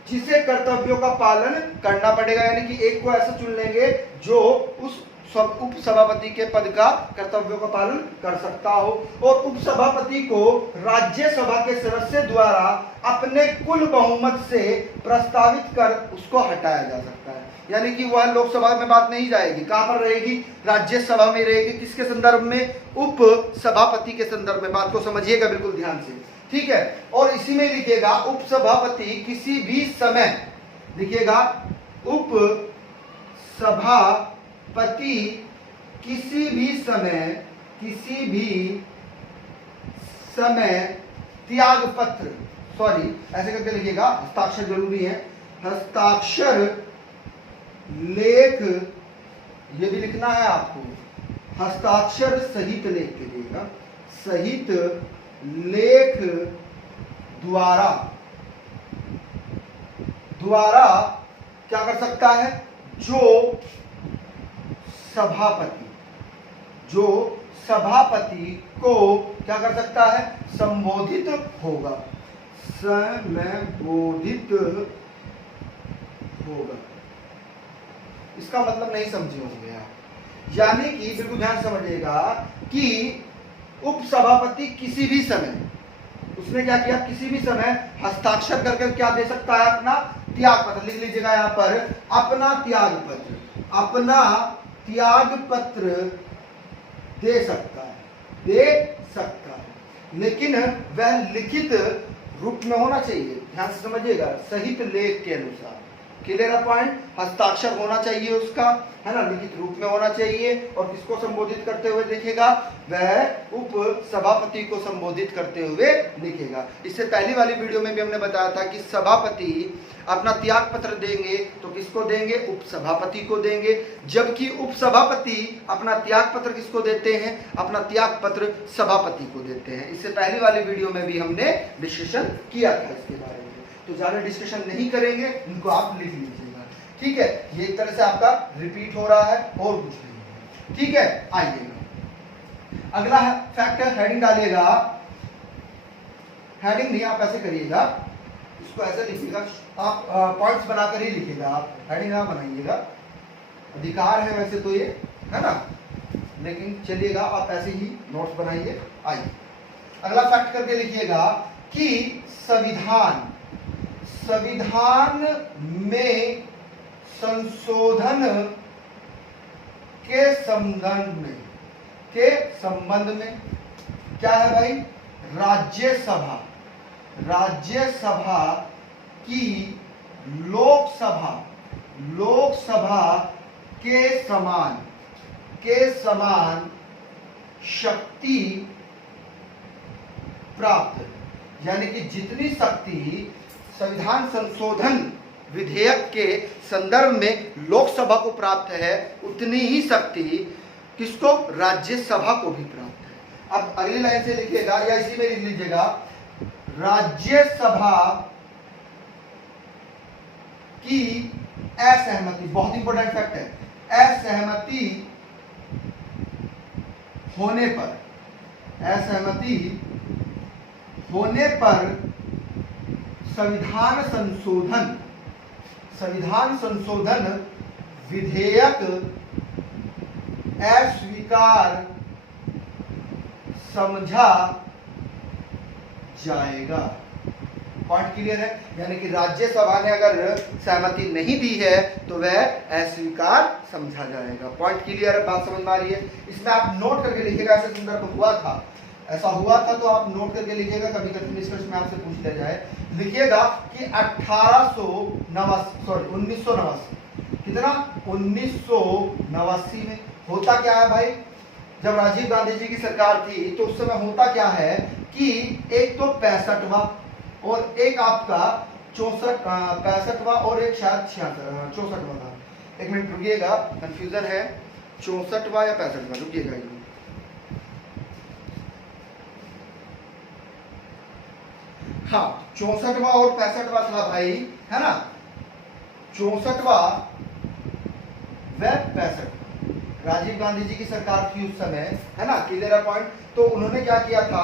जिसे कर्तव्यों का पालन करना पड़ेगा, यानी कि एक को ऐसा चुन लेंगे जो उस सब उप सभापति के पद का कर्तव्यों का पालन कर सकता हो। और उप सभापति को राज्यसभा के सदस्य द्वारा अपने कुल बहुमत से प्रस्तावित कर उसको हटाया जा सकता है। यानी कि वह लोकसभा में बात नहीं जाएगी, कहां पर रहेगी? राज्यसभा में रहेगी। किसके संदर्भ में? उप सभापति के संदर्भ में। बात को समझिएगा बिल्कुल ध्यान से, ठीक है। और इसी में लिखिएगा उप सभापति किसी भी समय, लिखिएगा उप सभापति किसी भी समय त्याग पत्र, सॉरी ऐसे करके लिखिएगा, हस्ताक्षर जरूरी है, हस्ताक्षर लेख, ये भी लिखना है आपको, हस्ताक्षर सहित लेख लिखिएगा, सहित लेख द्वारा क्या कर सकता है? जो सभापति को क्या कर सकता है? संबोधित होगा, संबोधित होगा। इसका मतलब नहीं समझे होंगे आप। यानी कि बिल्कुल ध्यान समझिएगा कि उप सभापति किसी भी समय, उसने क्या किया? किसी भी समय हस्ताक्षर करके क्या दे सकता है? अपना त्याग पत्र। लिख लीजिएगा यहां पर, अपना त्याग पत्र दे सकता है, लेकिन वह लिखित रूप में होना चाहिए। ध्यान से समझिएगा, सहित लेख के अनुसार। क्लियर है पॉइंट? हस्ताक्षर होना चाहिए उसका, है ना, लिखित रूप में होना चाहिए। और किसको संबोधित करते हुए लिखेगा? वह उप सभापति को संबोधित करते हुए लिखेगा। इससे पहली वाली वीडियो में भी हमने बताया था कि सभापति अपना त्याग पत्र देंगे तो किसको देंगे? उप सभापति को देंगे। जबकि उप सभापति अपना त्याग पत्र किसको देते हैं? अपना त्याग पत्र सभापति को देते हैं। इससे पहली वाली वीडियो में भी हमने डिस्कशन किया था इसके बारे में, तो ज्यादा डिस्कशन नहीं करेंगे, इनको आप लिख लीजिएगा, ठीक है। ये एक तरह से आपका रिपीट हो रहा है और कुछ नहीं है, ठीक है। आइएगा अगला फैक्टर, हेडिंग डालिएगा, हेडिंग नहीं आप ऐसे करिएगा, इसको ऐसे लिखिएगा, आप पॉइंट्स बनाकर ही लिखिएगा, आप हेडिंग ना बनाइएगा। अधिकार है वैसे तो ये, है ना, लेकिन चलिएगा आप ऐसे ही नोट्स बनाइए। आइए अगला फैक्ट करके लिखिएगा कि संविधान में संशोधन के संबंध में क्या है भाई? राज्यसभा की लोकसभा के समान शक्ति प्राप्त, यानी कि जितनी शक्ति संविधान संशोधन विधेयक के संदर्भ में लोकसभा को प्राप्त है, उतनी ही शक्ति किसको? राज्यसभा को भी प्राप्त है। अब अगली लाइन से लिखिएगा या इसी में लिख लीजिएगा, राज्यसभा की असहमति, बहुत इंपॉर्टेंट फैक्ट है, असहमति होने पर संविधान संशोधन विधेयक अस्वीकार समझा जाएगा। पॉइंट क्लियर है? यानी कि राज्यसभा ने अगर सहमति नहीं दी है तो वह अस्वीकार समझा जाएगा। पॉइंट क्लियर है? बात समझ में आ रही है? इसमें आप नोट करके लिखिएगा, ऐसा संदर्भ हुआ था, ऐसा हुआ था तो आप नोट करके लिखिएगा, कभी कभी निष्कर्ष में आपसे पूछ लिया जाए। लिखिएगा कि 1989 में होता क्या है भाई? जब राजीव गांधी जी की सरकार थी तो उस समय होता क्या है कि एक तो 65वां और एक आपका 65वां और एक शायद 64वां था। एक मिनट रुकिएगा, कंफ्यूजन है, 64वां या 65वां, रुकिएगा। हाँ, 64वां और 65वां था भाई, है ना, 64वां व 65वां, राजीव गांधी जी की सरकार थी उस समय, है ना, क्लियर है पॉइंट। तो उन्होंने क्या किया था,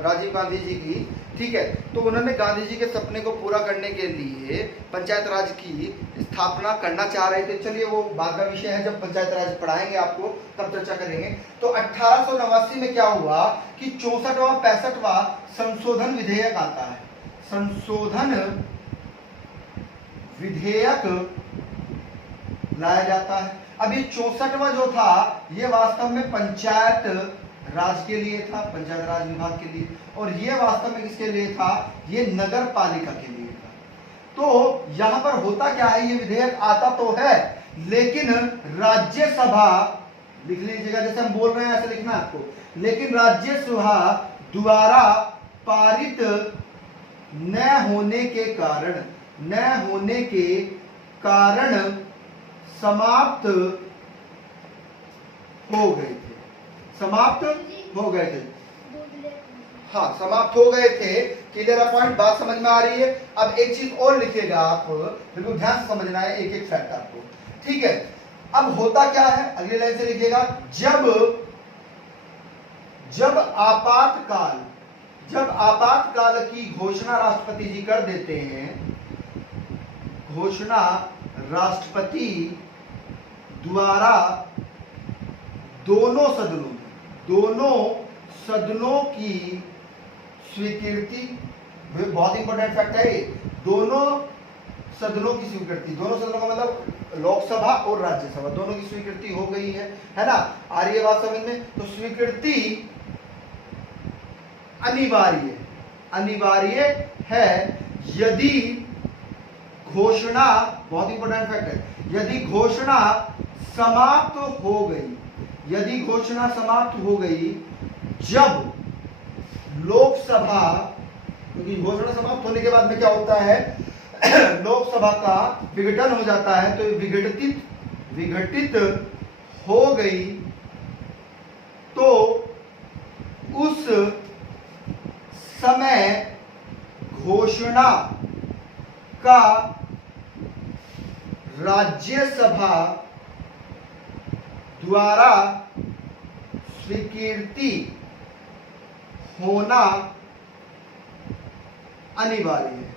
राजीव गांधी जी की, ठीक है, तो उन्होंने गांधी जी के सपने को पूरा करने के लिए पंचायत राज की स्थापना करना चाह रहे थे। चलिए वो बाद का विषय है, जब पंचायत राज पढ़ाएंगे आपको तब चर्चा करेंगे। तो 1889 में क्या हुआ कि 64वां 65वां संशोधन विधेयक आता है, संशोधन विधेयक लाया जाता है। अब ये 64वां जो था ये वास्तव में पंचायत राज के लिए था, पंचायत राज विभाग के लिए, और ये वास्तव में किसके लिए था, ये नगर पालिका के लिए था। तो यहां पर होता क्या है, ये विधेयक आता तो है लेकिन राज्यसभा, लिख लीजिएगा जैसे हम बोल रहे हैं ऐसे लिखना आपको, लेकिन राज्यसभा द्वारा पारित न होने के कारण समाप्त हो गए थे, समाप्त हो गए थे, हाँ समाप्त हो गए थे। क्लियर पॉइंट, बात समझ में आ रही है। अब एक चीज और लिखिएगा आप, बिल्कुल ध्यान से समझना है एक एक फैक्ट आपको, ठीक है। अब होता क्या है, अगली लाइन से लिखिएगा, जब आपातकाल की घोषणा राष्ट्रपति जी कर देते हैं, घोषणा राष्ट्रपति द्वारा दोनों सदनों की स्वीकृति, बहुत इंपॉर्टेंट फैक्ट है ये, दोनों सदनों की स्वीकृति, दोनों सदनों का मतलब लोकसभा और राज्यसभा दोनों की स्वीकृति हो गई है ना, आ रही है बात समझ में। तो स्वीकृति अनिवार्य है यदि घोषणा, बहुत इंपॉर्टेंट फैक्ट है, यदि घोषणा समाप्त हो गई जब लोकसभा, क्योंकि घोषणा समाप्त होने के बाद में क्या होता है लोकसभा का विघटन हो जाता है, तो विघटित हो गई तो उस समय घोषणा का राज्यसभा द्वारा स्वीकृति होना अनिवार्य है।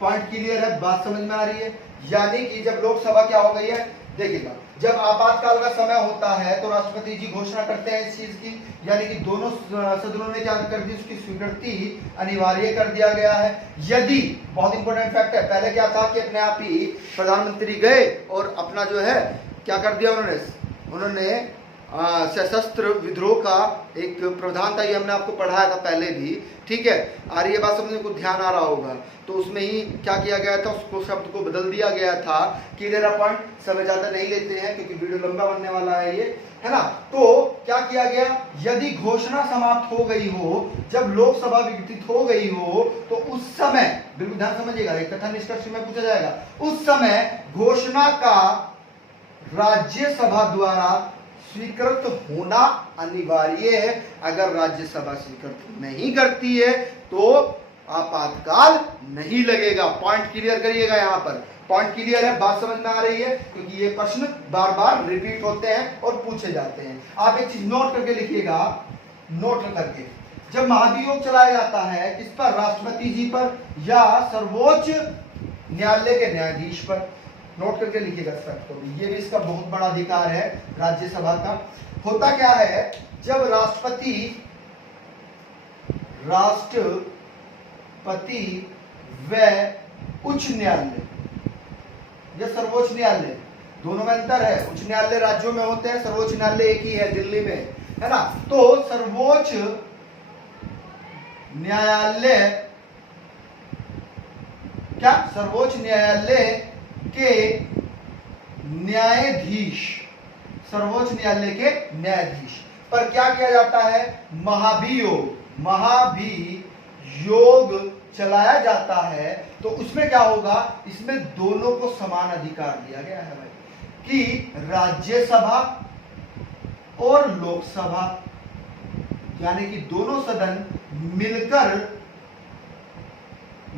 पॉइंट क्लियर है, बात समझ में आ रही है। यानी कि जब लोकसभा क्या हो गई है, देखिएगा, जब आपातकाल का समय होता है तो राष्ट्रपति जी घोषणा करते हैं इस चीज की, यानी कि दोनों सदनों ने क्या कर दी, उसकी स्वीकृति अनिवार्य कर दिया गया है। यदि, बहुत इंपॉर्टेंट फैक्ट है, पहले क्या था कि अपने आप ही प्रधानमंत्री गए और अपना जो है क्या कर दिया उन्होंने सशस्त्र विद्रोह का एक प्रावधान था, ये हमने आपको पढ़ाया था पहले भी, ठीक है। आ रही है बात समझने को, ध्यान आ रहा होगा। तो उसमें ही क्या किया गया था, उसको शब्द को बदल दिया गया था। क्लियर पॉइंट, समय ज्यादा नहीं लेते हैं क्योंकि वीडियो लंबा बनने वाला है ये, है ना। तो क्या किया गया, यदि घोषणा समाप्त हो गई हो, जब लोकसभा विघटित हो गई हो, तो उस समय, बिल्कुल ध्यान समझिएगा, एक कथन निष्कर्ष में पूछा जाएगा, उस समय घोषणा का राज्यसभा द्वारा स्वीकृत होना अनिवार्य है। अगर राज्यसभा स्वीकृत नहीं करती है तो आपातकाल नहीं लगेगा। पॉइंट क्लियर करिएगा, यहाँ पर पॉइंट क्लियर है, बात समझ में आ रही है, क्योंकि ये प्रश्न बार बार रिपीट होते हैं और पूछे जाते हैं। आप एक चीज नोट करके लिखिएगा, नोट करके, जब महाभियोग चलाया जाता है किस पर, राष्ट्रपति जी पर या सर्वोच्च न्यायालय के न्यायाधीश पर, नोट करके लिखिएगा इस फैक्ट को भी, ये भी इसका बहुत बड़ा अधिकार है राज्यसभा का। होता क्या है, जब राष्ट्रपति व उच्च न्यायालय या सर्वोच्च न्यायालय, दोनों में अंतर है, उच्च न्यायालय राज्यों में होते हैं, सर्वोच्च न्यायालय एक ही है दिल्ली में, है ना। तो सर्वोच्च न्यायालय के न्यायाधीश, सर्वोच्च न्यायालय के न्यायाधीश पर क्या किया जाता है, महाभियोग चलाया जाता है। तो उसमें क्या होगा, इसमें दोनों को समान अधिकार दिया गया है भाई, कि राज्यसभा और लोकसभा, यानी कि दोनों सदन मिलकर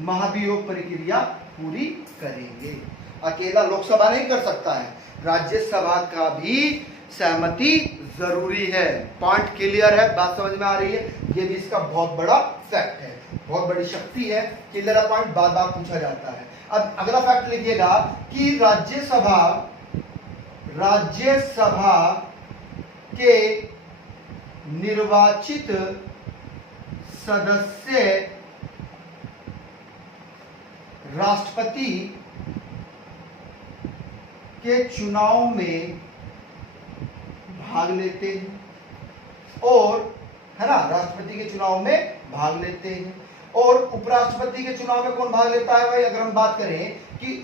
महाभियोग प्रक्रिया पूरी करेंगे। अकेला लोकसभा नहीं कर सकता है, राज्यसभा का भी सहमति जरूरी है। पॉइंट क्लियर है, बात समझ में आ रही है? ये भी इसका बहुत बड़ा फैक्ट है, बहुत बड़ी शक्ति है। क्लियर है पॉइंट, बार बार पूछा जाता है। अब अगला फैक्ट लिखिएगा कि राज्यसभा के निर्वाचित सदस्य राष्ट्रपति के चुनाव में भाग लेते हैं, और है ना, राष्ट्रपति के चुनाव में भाग लेते हैं। और उपराष्ट्रपति के चुनाव में कौन भाग लेता है भाई? अगर हम बात करें कि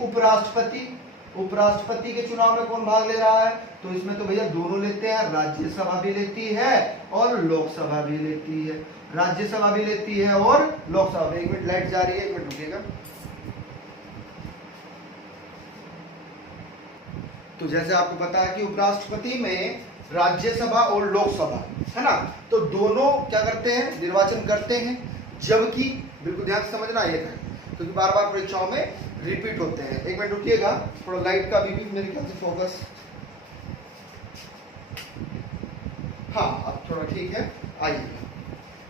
उपराष्ट्रपति के चुनाव में कौन भाग ले रहा है, तो इसमें तो भैया दोनों लेते हैं, राज्यसभा भी लेती है और लोकसभा भी लेती है। राज्यसभा भी लेती है और लोकसभा भी। एक मिनट, लाइट जा रही है, एक मिनट रुकिएगा। तो जैसे आपको पता है कि उपराष्ट्रपति में राज्यसभा और लोकसभा है ना, तो दोनों क्या करते हैं? निर्वाचन करते हैं। जबकि बिल्कुल ध्यान से समझना ये है, क्योंकि बार बार परीक्षाओं में रिपीट होते हैं। एक मिनट रुकिएगा, थोड़ा लाइट का भी मेरे ख्याल से फोकस, हाँ अब थोड़ा ठीक है। आइए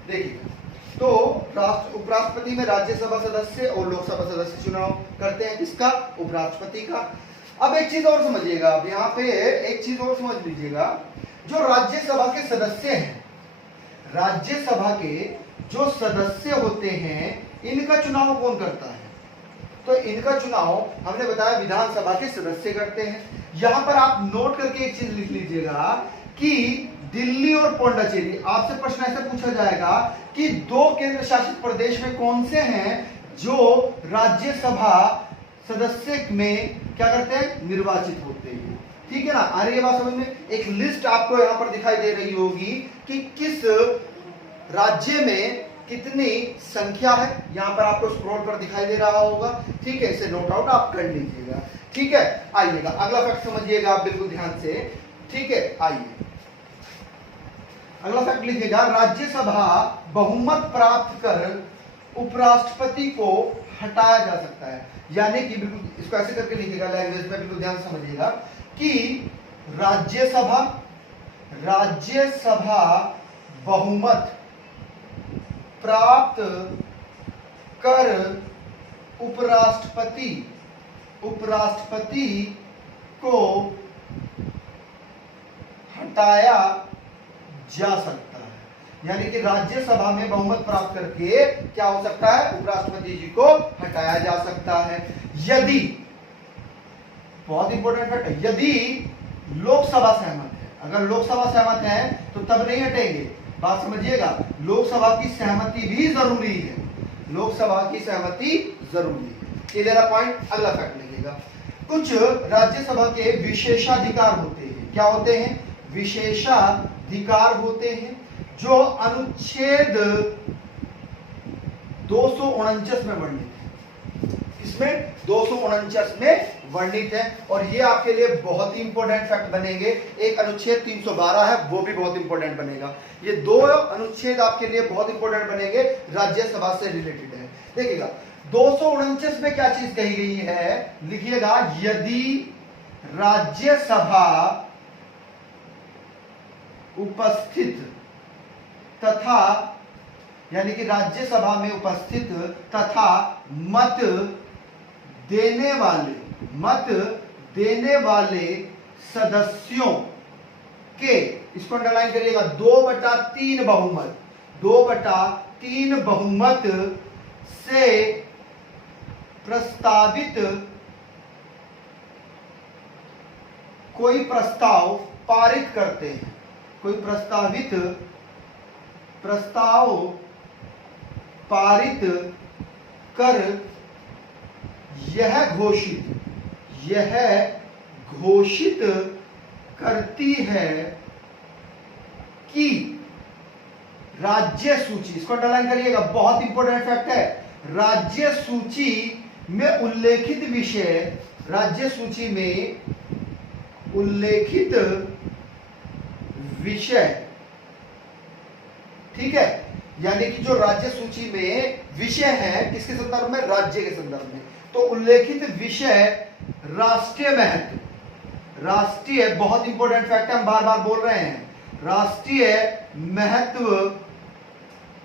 देखिए, तो उपराष्ट्रपति में राज्यसभा सदस्य और लोकसभा सदस्य चुनाव करते हैं। किसका? उपराष्ट्रपति का। अब एक चीज और समझिएगा, अब यहाँ पे एक चीज और समझ लीजिएगा, जो राज्यसभा के सदस्य हैं, राज्यसभा के जो सदस्य होते हैं, इनका चुनाव कौन करता है? तो इनका चुनाव हमने बताया विधानसभा के सदस्य करते हैं। यहां पर आप नोट करके एक चीज लिख लीजिएगा कि दिल्ली और पौंडीचेरी, आपसे प्रश्न ऐसे पूछा जाएगा कि दो केंद्र शासित प्रदेश में कौन से हैं जो राज्यसभा सदस्य में क्या करते हैं? निर्वाचित होते हैं। ठीक है ना, आ रही है बात समझ में? एक लिस्ट आपको यहां पर दिखाई दे रही होगी कि किस राज्य में कितनी संख्या है, यहां पर आपको स्क्रॉल पर दिखाई दे रहा होगा। ठीक है, इसे नोट आउट आप कर लीजिएगा। ठीक है, आइएगा अगला फैक्ट समझिएगा आप बिल्कुल ध्यान से। ठीक है, आइए अगला फैक्ट लिखिएगा, राज्यसभा बहुमत प्राप्त कर उपराष्ट्रपति को हटाया जा सकता है। यानी कि बिल्कुल इसको ऐसे करके लिखिएगा, लैंग्वेज में बिल्कुल ध्यान से समझिएगा कि राज्यसभा बहुमत प्राप्त कर उपराष्ट्रपति को हटाया जा सकता है। यानी कि राज्यसभा में बहुमत प्राप्त करके क्या हो सकता है? उपराष्ट्रपति जी को हटाया जा सकता है। यदि, बहुत इंपॉर्टेंट फैक्ट है, यदि लोकसभा सहमत है। अगर लोकसभा सहमत है तो तब नहीं हटेंगे। बात समझिएगा, लोकसभा की सहमति भी जरूरी है, लोकसभा की सहमति जरूरी है। Clear point. अगला फैक्ट लिखिएगा, कुछ राज्यसभा के विशेषाधिकार होते हैं। क्या होते हैं? विशेषाधिकार होते हैं, जो अनुच्छेद 249 में वर्णित है। इसमें 249 में वर्णित है, और ये आपके लिए बहुत ही इंपॉर्टेंट फैक्ट बनेंगे। एक अनुच्छेद 312 है, वो भी बहुत इंपॉर्टेंट बनेगा। ये दो अनुच्छेद आपके लिए बहुत इंपॉर्टेंट बनेंगे, राज्यसभा से रिलेटेड है। देखिएगा 249 में क्या चीज कही गई है, लिखिएगा, यदि राज्यसभा उपस्थित तथा, यानी कि राज्यसभा में उपस्थित तथा मत देने वाले सदस्यों के, इसको अंडरलाइन करिएगा, 2/3 बहुमत, 2/3 बहुमत से प्रस्तावित कोई प्रस्ताव पारित करते हैं। कोई प्रस्ताव पारित कर यह घोषित करती है कि राज्य सूची, इसको अंडरलाइन करिएगा, बहुत इंपॉर्टेंट फैक्ट है, राज्य सूची में उल्लेखित विषय, राज्य सूची में उल्लेखित विषय, ठीक है, यानी कि जो राज्य सूची में विषय है किसके संदर्भ में, राज्य के संदर्भ में, तो उल्लेखित विषय राष्ट्रीय महत्व, राष्ट्रीय बहुत इंपॉर्टेंट फैक्ट है, हम बार बार बोल रहे हैं, राष्ट्रीय महत्व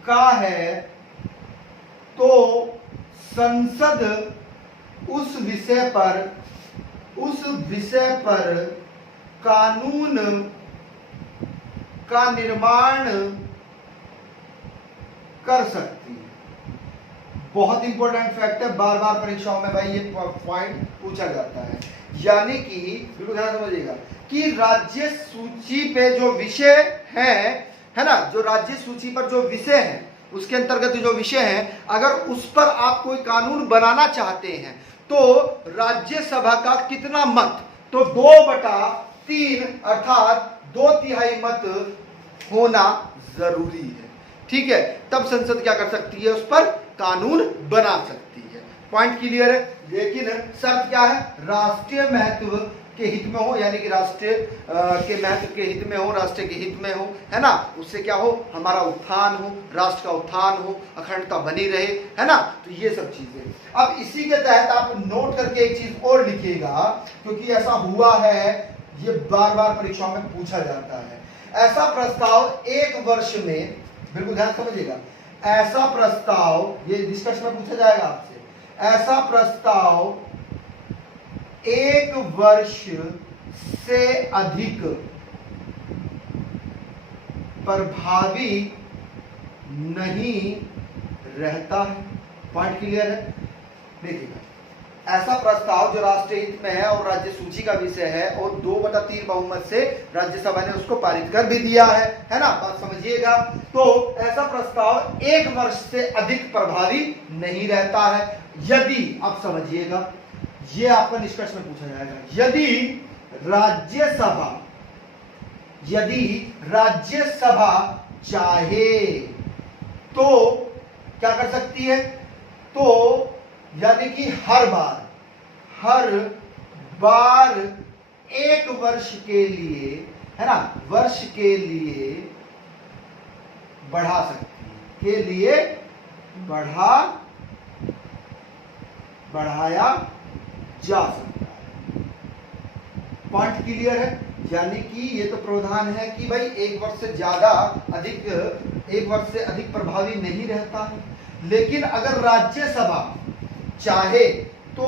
का है तो संसद उस विषय पर कानून का निर्माण कर सकती है। बहुत इंपॉर्टेंट फैक्ट है, बार बार परीक्षाओं में भाई ये पॉइंट पूछा जाता है। यानी कि बिल्कुल ध्यान समझिएगा कि राज्य सूची पे जो विषय है ना, जो राज्य सूची पर जो विषय है उसके अंतर्गत जो विषय है, अगर उस पर आप कोई कानून बनाना चाहते हैं तो राज्यसभा का कितना मत, तो 2/3 अर्थात 2/3 मत होना जरूरी है। ठीक है, तब संसद क्या कर सकती है, उस पर कानून बना सकती है। पॉइंट क्लियर है। लेकिन शर्त क्या है, राष्ट्रीय महत्व के हित में हो, यानी कि राष्ट्रीय के महत्व के हित में हो, राष्ट्र के हित में हो, है ना, उससे क्या हो, हमारा उत्थान हो, राष्ट्र का उत्थान हो, अखंडता बनी रहे, है ना, तो ये सब चीजें। अब इसी के तहत आप नोट करके एक चीज और लिखिएगा, क्योंकि ऐसा हुआ है, ये बार बार परीक्षाओं में पूछा जाता है। ऐसा प्रस्ताव 1 वर्ष में, बिल्कुल ध्यान समझिएगा, ऐसा प्रस्ताव, ये डिस्कशन में पूछा जाएगा आपसे, ऐसा प्रस्ताव 1 वर्ष से अधिक प्रभावी नहीं रहता है। पॉइंट क्लियर है। देखिएगा, ऐसा प्रस्ताव जो राष्ट्रीय हित में है और राज्य सूची का विषय है और 2/3 बहुमत से राज्यसभा ने उसको पारित कर भी दिया है ना, बात समझिएगा। तो ऐसा प्रस्ताव 1 वर्ष से अधिक प्रभावी नहीं रहता है यदि, आप समझिएगा, ये आपका निष्कर्ष में पूछा जाएगा, यदि राज्यसभा चाहे तो क्या कर सकती है, तो यानी कि हर बार 1 वर्ष के लिए, है ना, वर्ष के लिए बढ़ा सकती है, के लिए बढ़ाया जा सकता है। पॉइंट क्लियर है। यानी कि ये तो प्रावधान है कि भाई 1 वर्ष से ज्यादा अधिक, 1 वर्ष से अधिक प्रभावी नहीं रहता है, लेकिन अगर राज्यसभा चाहे तो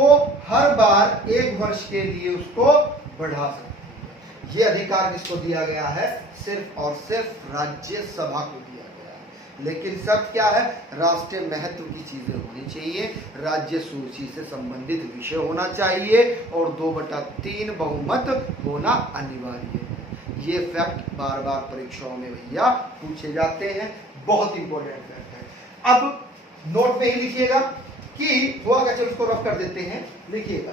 हर बार 1 वर्ष के लिए उसको बढ़ा सकती है। ये अधिकार किसको दिया गया है, सिर्फ और सिर्फ राज्यसभा को दिया गया है। लेकिन शर्त क्या है, राष्ट्रीय महत्व की चीजें होनी चाहिए, राज्य सूची से संबंधित विषय होना चाहिए और 2/3 बहुमत होना अनिवार्य है। ये फैक्ट बार बार परीक्षाओं में भैया पूछे जाते हैं, बहुत इंपॉर्टेंट फैक्ट है। अब नोट में ही लिखिएगा कि हुआ क्या, चलो उसको रफ कर देते हैं। लिखिएगा,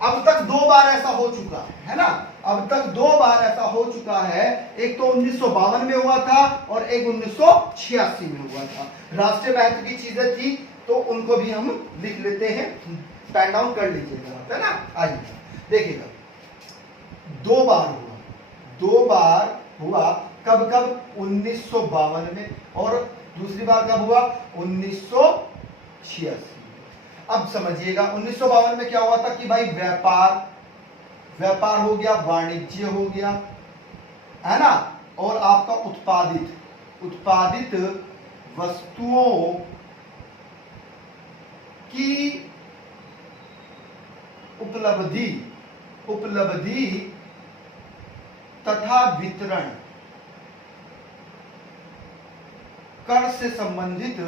अब तक 2 बार ऐसा हो चुका है ना, अब तक 2 बार ऐसा हो चुका है। एक तो 1952 में हुआ था और एक 1986 में हुआ था। राष्ट्रीय महत्व की चीजें थी तो उनको भी हम लिख लेते हैं, पेन डाउन कर लीजिएगा, है ना। आइए देखिएगा, 2 बार हुआ, 2 बार हुआ, कब 1952 में, और दूसरी बार कब हुआ, 1986। अब समझिएगा 1952 में क्या हुआ था कि भाई व्यापार हो गया, वाणिज्य हो गया, है ना, और आपका उत्पादित वस्तुओं की उपलब्धि तथा वितरण, कर से संबंधित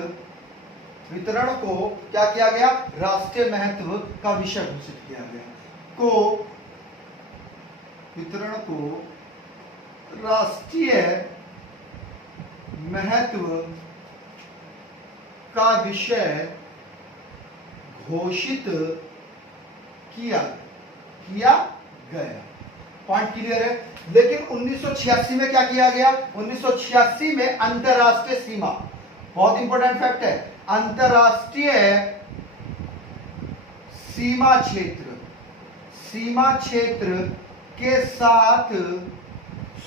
वितरण को क्या किया गया, राष्ट्रीय महत्व का विषय घोषित किया गया। वितरण को राष्ट्रीय महत्व का विषय घोषित किया गया। पॉइंट क्लियर है। लेकिन 1986 में क्या किया गया, 1986 में अंतरराष्ट्रीय सीमा, बहुत इंपॉर्टेंट फैक्ट है, अंतरराष्ट्रीय सीमा क्षेत्र के साथ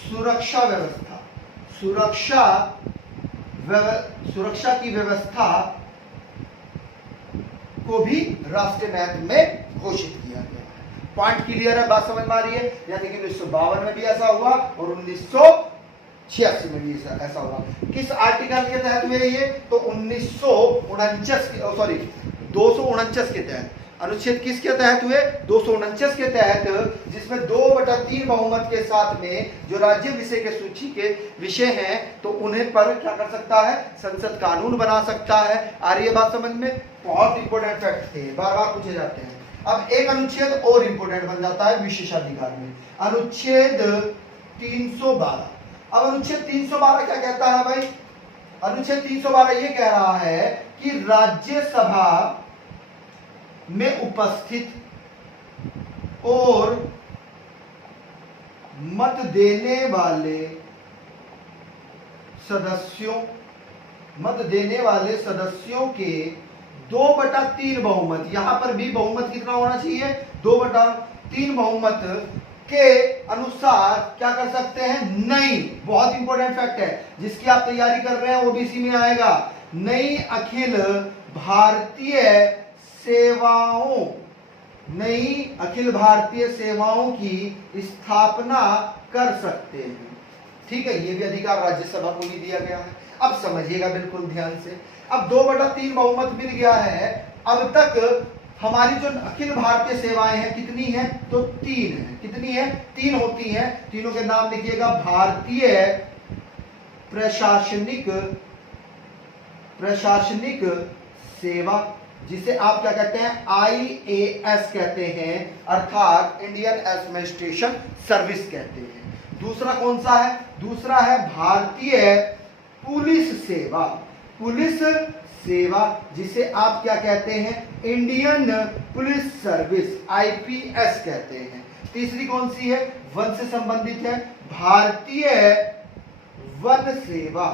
सुरक्षा सुरक्षा की व्यवस्था को भी राष्ट्रीय महत्व में घोषित किया गया है। पॉइंट क्लियर है, बात समझ में आ रही है? यानी कि 1952 में भी ऐसा हुआ और 1986 में भी ऐसा हुआ। किस आर्टिकल के तहत हुए ये? तो 249 के तहत। अनुच्छेद किसके तहत हुए? 249 के तहत, जिसमें 2/3 बहुमत के साथ में जो राज्य विषय के सूची के विषय हैं तो उन्हें पर क्या कर सकता है? संसद कानून बना सकता है। आ रही है बात समझ में? बहुत इंपॉर्टेंट फैक्ट थे, बार बार पूछे जाते हैं। अब एक अनुच्छेद और इंपॉर्टेंट बन जाता है विशेषाधिकार में, अनुच्छेद 312। अब अनुच्छेद 312 क्या कहता है भाई? अनुच्छेद 312 ये कह रहा है कि राज्यसभा में उपस्थित और मत देने वाले सदस्यों के 2/3 बहुमत, यहां पर भी बहुमत कितना होना चाहिए? 2/3 बहुमत के अनुसार क्या कर सकते हैं? नई, बहुत इंपॉर्टेंट फैक्ट है जिसकी आप तैयारी कर रहे हैं, ओबीसी में आएगा, नई अखिल भारतीय सेवाओं की स्थापना कर सकते हैं। ठीक है, ये भी अधिकार राज्यसभा को ही दिया गया है। अब समझिएगा बिल्कुल ध्यान से। अब 2/3 बहुमत मिल गया है। अब तक हमारी जो अखिल भारतीय सेवाएं हैं कितनी हैं? तो 3 है। कितनी है? 3 होती हैं। तीनों के नाम लिखिएगा। भारतीय प्रशासनिक सेवा, जिसे आप क्या कहते हैं? IAS कहते हैं, अर्थात इंडियन एडमिनिस्ट्रेशन सर्विस कहते हैं। दूसरा कौन सा है? दूसरा है भारतीय पुलिस सेवा, जिसे आप क्या कहते हैं? इंडियन पुलिस सर्विस, IPS कहते हैं। तीसरी कौन सी है? वन से संबंधित है, भारतीय वन सेवा।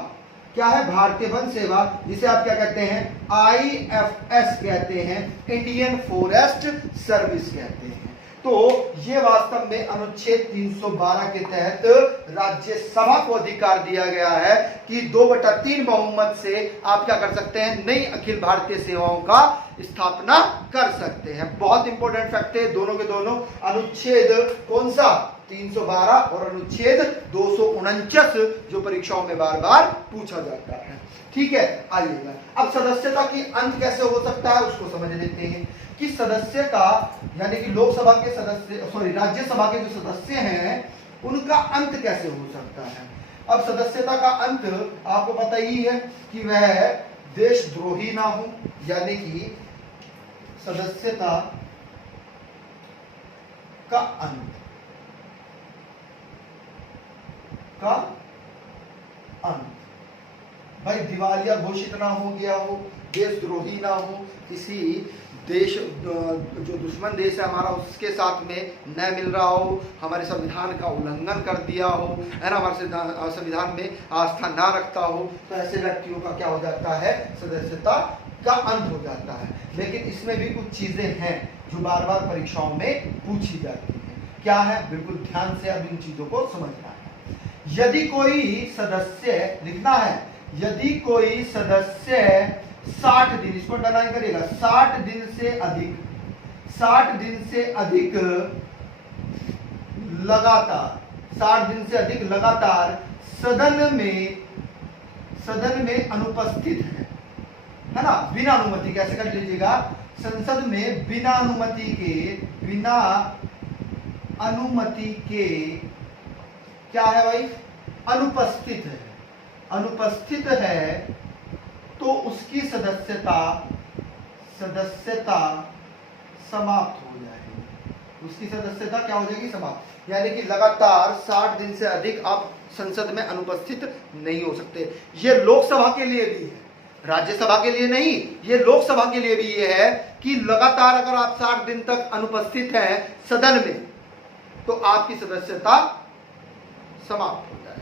क्या है? भारतीय वन सेवा, जिसे आप क्या कहते हैं? IFS कहते हैं, इंडियन फॉरेस्ट सर्विस कहते हैं। तो ये वास्तव में अनुच्छेद 312 के तहत राज्यसभा को अधिकार दिया गया है कि 2/3 बहुमत से आप क्या कर सकते हैं? नई अखिल भारतीय सेवाओं का स्थापना कर सकते हैं। बहुत इंपॉर्टेंट फैक्ट है दोनों के दोनों। अनुच्छेद कौन सा? 312 और अनुच्छेद 249 जो परीक्षाओं में बार बार पूछा जाता है। ठीक है, आइएगा अब सदस्यता की अंत कैसे हो सकता है उसको समझ लेते हैं कि सदस्य का, यानी कि लोकसभा के सदस्य, राज्यसभा के जो सदस्य हैं उनका अंत कैसे हो सकता है। अब सदस्यता का अंत आपको पता ही है कि वह देशद्रोही ना हो, यानी कि सदस्यता का अंत भाई दिवालिया घोषित ना हो गया हो, देशद्रोही ना हो, किसी देश जो दुश्मन देश है हमारा उसके साथ में न मिल रहा हो, हमारे संविधान का उल्लंघन कर दिया हो, है ना, हमारे संविधान में आस्था ना रखता हो, तो ऐसे व्यक्तियों का क्या हो जाता है? सदस्यता का अंत हो जाता है। लेकिन इसमें भी कुछ चीजें हैं जो बार बार परीक्षाओं में पूछी जाती है। क्या है? बिल्कुल ध्यान से अब इन चीजों को समझना है। यदि कोई सदस्य, लिखना है, यदि कोई सदस्य 60 दिन, इसको अंडरलाइन करिएगा, 60 दिन से अधिक लगातार सदन में अनुपस्थित है ना, बिना अनुमति, कैसे कर लीजिएगा? संसद में बिना अनुमति के क्या है भाई? अनुपस्थित है तो उसकी सदस्यता समाप्त हो जाएगी। उसकी सदस्यता क्या हो जाएगी? समाप्त। यानी कि लगातार 60 दिन से अधिक आप संसद में अनुपस्थित नहीं हो सकते। ये लोकसभा के लिए भी है, राज्यसभा के लिए नहीं, ये लोकसभा के लिए भी ये है कि लगातार अगर आप 60 दिन तक अनुपस्थित हैं सदन में तो आपकी सदस्यता समाप्त हो जाए।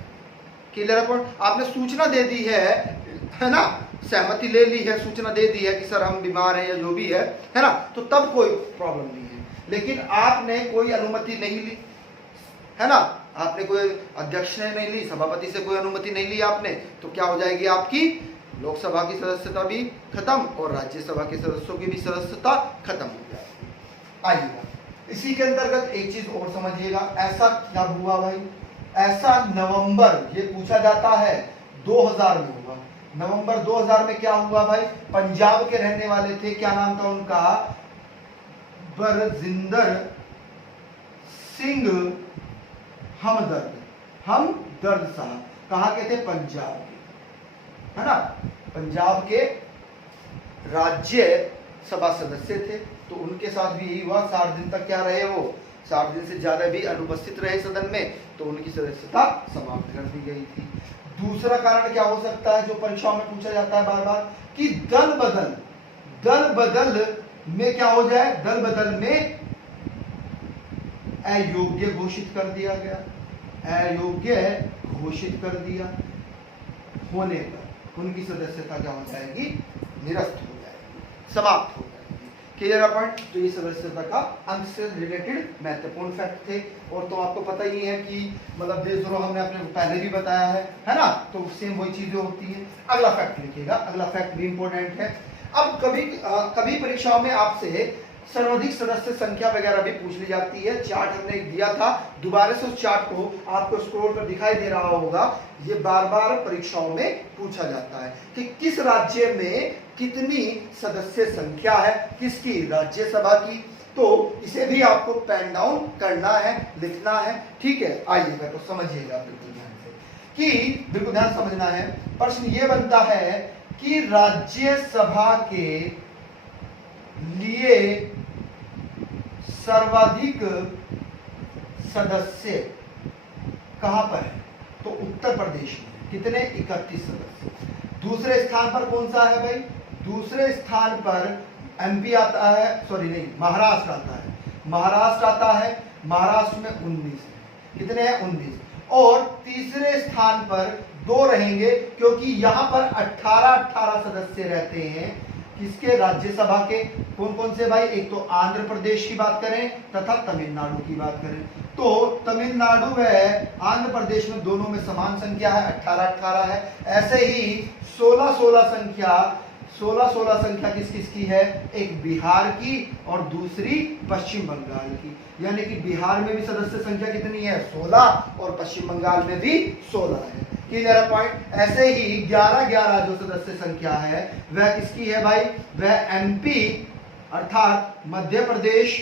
क्लियर है? आपने सूचना दे दी है ना, सहमति ले ली है, सूचना दे दी है कि सर हम बीमार हैं या जो भी है ना, तो तब कोई प्रॉब्लम नहीं है। लेकिन आपने कोई अनुमति नहीं ली, है ना। आपने कोई अध्यक्ष ने नहीं ली, सभापति से कोई अनुमति नहीं ली आपने, तो क्या हो जाएगी आपकी लोकसभा की सदस्यता भी खत्म और राज्यसभा के सदस्यों की भी सदस्यता खत्म हो जाएगी। आइएगा इसी के अंतर्गत एक चीज और समझिएगा, ऐसा क्या हुआ भाई, ऐसा नवंबर, ये पूछा जाता है 2000 में हुआ। नवंबर 2000 में क्या हुआ भाई, पंजाब के रहने वाले थे, क्या नाम था उनका, बरजिंदर सिंह हमदर्द साहब। कहाँ के थे, पंजाब के, है ना, पंजाब के राज्य सभा सदस्य थे। तो उनके साथ भी यही हुआ, 60 दिन तक क्या रहे वो, 60 दिन से ज्यादा भी अनुपस्थित रहे सदन में, तो उनकी सदस्यता समाप्त कर दी गई थी। दूसरा कारण क्या हो सकता है जो परीक्षाओं में पूछा जाता है बार बार, कि दल बदल में क्या हो जाए, दल बदल में अयोग्य घोषित कर दिया गया, अयोग्य घोषित कर दिया होने पर उनकी सदस्यता क्या हो जाएगी, निरस्त हो जाएगी, समाप्त हो जाएगी। Clear point. तो ये सदस्यता का अंक से रिलेटेड महत्वपूर्ण फैक्ट थे। और तो आपको पता ही है कि मतलब देशद्रोह हमने अपने पहले भी बताया है ना, तो सेम वही चीजें होती हैं। अगला फैक्ट लिखिएगा, अगला फैक्ट भी इंपॉर्टेंट है। अब कभी परीक्षाओं में आपसे सर्वाधिक सदस्य संख्या वगैरह भी पूछ ली जाती है। चार्ट हमने दिया था, दोबारा से उस चार्ट को आपको स्क्रॉल पर दिखाई दे रहा होगा। ये बार बार परीक्षाओं में पूछा जाता है कि किस राज्य में कितनी सदस्य संख्या है, किसकी, राज्यसभा की। तो इसे भी आपको पेन डाउन करना है, लिखना है, ठीक है। आइएगा तो समझिएगा बिल्कुल ध्यान से, कि बिल्कुल ध्यान समझना है। प्रश्न ये बनता है कि राज्यसभा के लिए सर्वाधिक सदस्य कहां पर है, तो उत्तर प्रदेश में। कितने, 31 सदस्य। दूसरे स्थान पर कौन सा है भाई, दूसरे स्थान पर एमपी आता है, सॉरी नहीं, महाराष्ट्र आता है, महाराष्ट्र आता है, महाराष्ट्र में 19 है। कितने हैं, 19। और तीसरे स्थान पर 2 रहेंगे, क्योंकि यहां पर 18 सदस्य रहते हैं। किसके, राज्यसभा के। कौन कौन से भाई, एक तो आंध्र प्रदेश की बात करें तथा तमिलनाडु की बात करें, तो तमिलनाडु व आंध्र प्रदेश में दोनों में समान संख्या है, 18 है। ऐसे ही 16 संख्या किस किस की है, एक बिहार की और दूसरी पश्चिम बंगाल की। यानी कि बिहार में भी सदस्य संख्या कितनी है, 16, और पश्चिम बंगाल में भी 16 है। Clear point. ऐसे ही 11 जो सदस्य संख्या है वह किसकी है भाई, वह एमपी अर्थात मध्य प्रदेश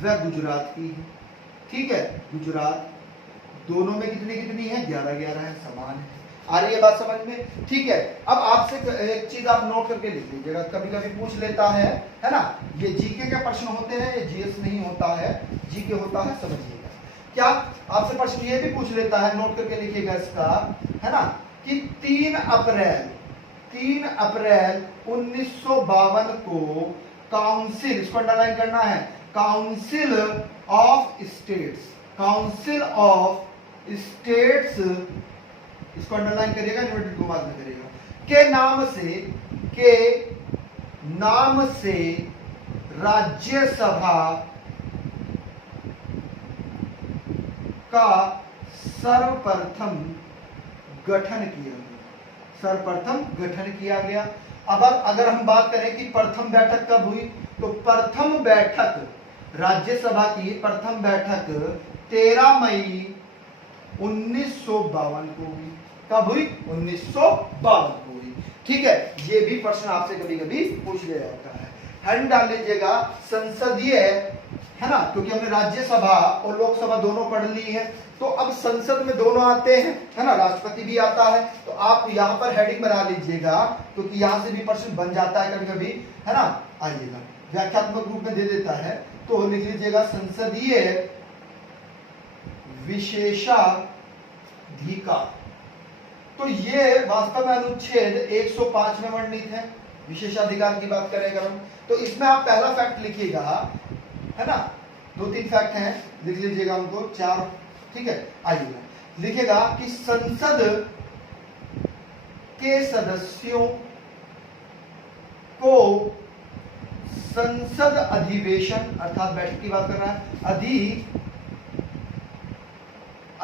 व गुजरात की है। ठीक है, गुजरात, दोनों में कितनी कितनी है, 11 है, समान है। आ रही है बात समझ में, ठीक है। अब आपसे एक चीज आप नोट करके लिख लीजिएगा, कभी कभी पूछ लेता है ना, ये जीके के प्रश्न होते हैं, ये जीएस नहीं होता है, जीके होता है, समझिएगा। क्या आपसे प्रश्न ये भी पूछ लेता है, नोट करके लिखिएगा इसका, है ना, कि 3 अप्रैल 1952 को काउंसिल, इसको अंडरलाइन करना है, काउंसिल ऑफ स्टेट्स, इसको अंडरलाइन करिएगा, इन्वर्टेड कॉमास में करिएगा, के नाम से राज्यसभा का सर्वप्रथम गठन किया गया। अब अगर हम बात करें कि प्रथम बैठक कब हुई, तो प्रथम बैठक राज्यसभा की प्रथम बैठक 13 मई 1952 को हुई। कब हुई, 1952 को हुई। ठीक है, ये भी प्रश्न आपसे कभी कभी पूछ लिया जाता है। हैंड डाल लीजिएगा, संसदीय, है ना, क्योंकि हमने राज्यसभा और लोकसभा दोनों पढ़ ली है, तो अब संसद में दोनों आते हैं, है ना, राष्ट्रपति भी आता है। तो आप यहाँ पर हेडिंग बना लीजिएगा, क्योंकि यहाँ से भी प्रश्न बन जाता है कभी कभी, है ना। आइएगा, व्याख्यात्मक रूप में दे देता है, तो लिख लीजिएगा संसदीय विशेषाधिकार। तो ये वास्तव में अनुच्छेद 105 में वर्णित है, विशेषाधिकार की बात करें अगर हम, तो इसमें आप पहला फैक्ट लिखिएगा, है ना, 2-3 फैक्ट हैं, लिख लीजिएगा उनको, 4, ठीक है। आइएगा, लिखिएगा कि संसद के सदस्यों को संसद अधिवेशन, अर्थात बैठक की बात कर रहा है,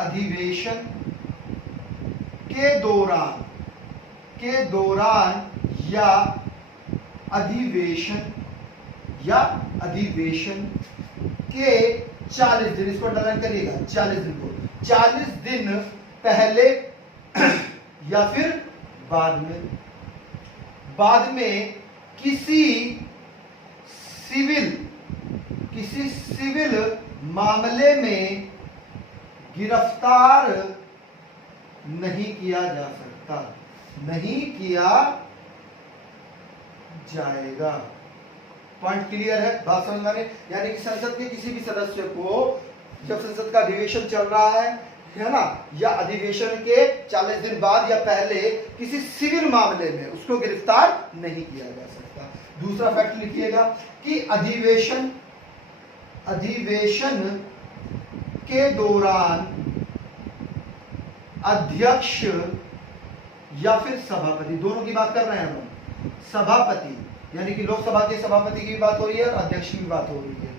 अधिवेशन के दौरान या अधिवेशन के 40 दिन, इसको अंडरलाइन करिएगा, 40 दिन को, 40 दिन पहले या फिर बाद में किसी सिविल मामले में गिरफ्तार नहीं किया जा सकता, नहीं किया जाएगा। पॉइंट क्लियर है, बात समझ में? यानी कि संसद के किसी भी सदस्य को जब संसद का अधिवेशन चल रहा है ना, या अधिवेशन के 40 दिन बाद या पहले किसी सिविल मामले में उसको गिरफ्तार नहीं किया जा सकता। दूसरा फैक्ट लिखिएगा कि अधिवेशन के दौरान अध्यक्ष या फिर सभापति, दोनों की बात कर रहे हैं हम, सभापति यानी कि लोकसभा के सभापति की बात हो रही है और अध्यक्ष की बात हो रही है,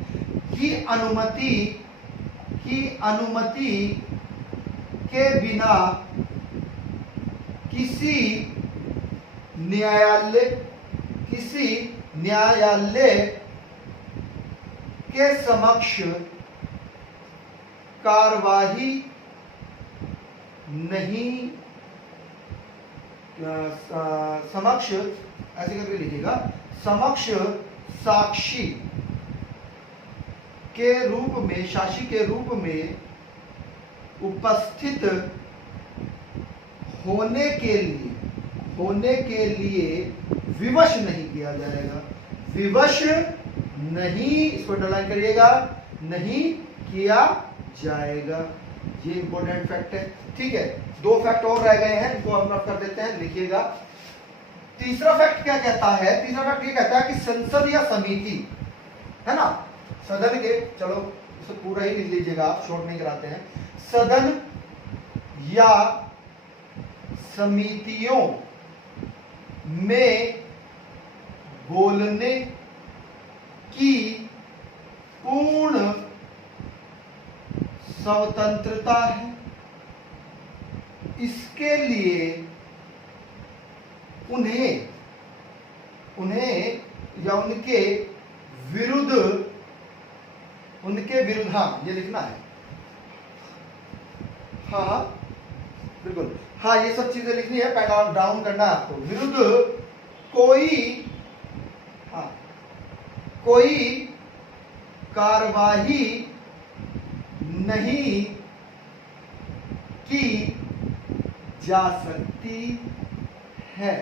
की अनुमति के बिना किसी न्यायालय के समक्ष कार्यवाही नहीं, समक्ष ऐसे करके लिखिएगा, समक्ष साक्षी के रूप में उपस्थित होने के लिए विवश नहीं किया जाएगा। विवश नहीं, इसको अंडरलाइन करिएगा, नहीं किया जाएगा। ये इंपॉर्टेंट फैक्ट है। ठीक है, 2 फैक्ट और रह गए हैं, इनको हम कर देते हैं, लिखिएगा। तीसरा फैक्ट क्या कहता है? तीसरा फैक्ट ये कहता है कि संसद या समिति, है ना, सदन के, चलो इसे पूरा ही लिख लीजिएगा, आप शॉर्ट नहीं कराते हैं, सदन या समितियों में बोलने की पूर्ण स्वतंत्रता है। इसके लिए उन्हें या उनके विरुद्ध, हाँ ये लिखना है, हाँ बिल्कुल, हाँ ये सब चीजें लिखनी है, पैन डाउन करना है आपको। विरुद्ध कोई कार्यवाही नहीं की जा सकती है,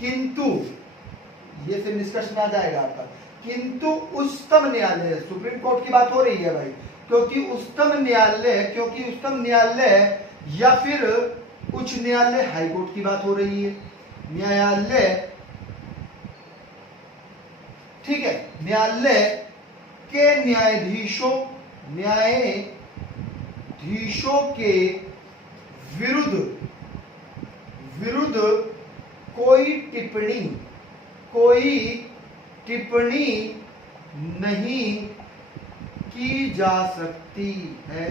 किंतु ये फिर निष्कर्ष में आ जाएगा आपका, किंतु उच्चतम न्यायालय, सुप्रीम कोर्ट की बात हो रही है भाई, क्योंकि उच्चतम न्यायालय या फिर उच्च न्यायालय, हाई कोर्ट की बात हो रही है, न्यायालय, ठीक है, न्यायालय के न्यायाधीशों के विरुद्ध कोई टिप्पणी नहीं की जा सकती है।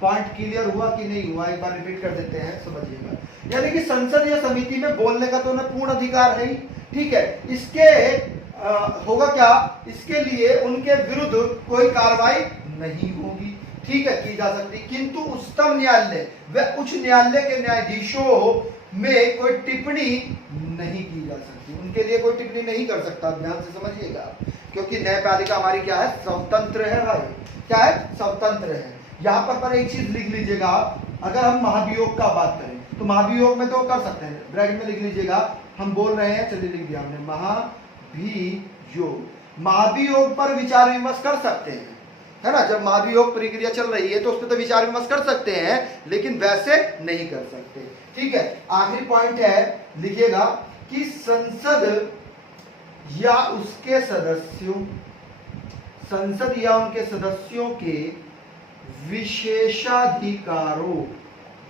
पॉइंट क्लियर हुआ कि नहीं हुआ? एक बार रिपीट कर देते हैं, समझिएगा। यानी कि संसद या समिति में बोलने का तो उन्हें पूर्ण अधिकार है ही, ठीक है। इसके होगा क्या? इसके लिए उनके विरुद्ध कोई कार्रवाई नहीं होगी, ठीक है, की जा सकती, किंतु उच्चतम न्यायालय व उच्च न्यायालय के न्यायाधीशों में कोई टिप्पणी नहीं की जा सकती, उनके लिए कोई टिप्पणी नहीं कर सकता। ध्यान से समझिएगा, क्योंकि न्यायपालिका हमारी क्या है? स्वतंत्र है भाई। क्या है? स्वतंत्र है। यहाँ पर एक चीज लिख लीजिएगा, अगर हम महाभियोग का बात करें तो महाभियोग में तो कर सकते हैं, ब्रैकेट में लिख लीजिएगा, हम बोल रहे हैं, चलिए लिख दिया हमने, महाभियोग पर विचार विमर्श कर सकते हैं, है ना। जब महाभियोग प्रक्रिया चल रही है तो उस पर तो विचार विमर्श कर सकते हैं, लेकिन वैसे नहीं कर सकते, ठीक है। आखिरी पॉइंट है, लिखिएगा कि संसद या उनके सदस्यों के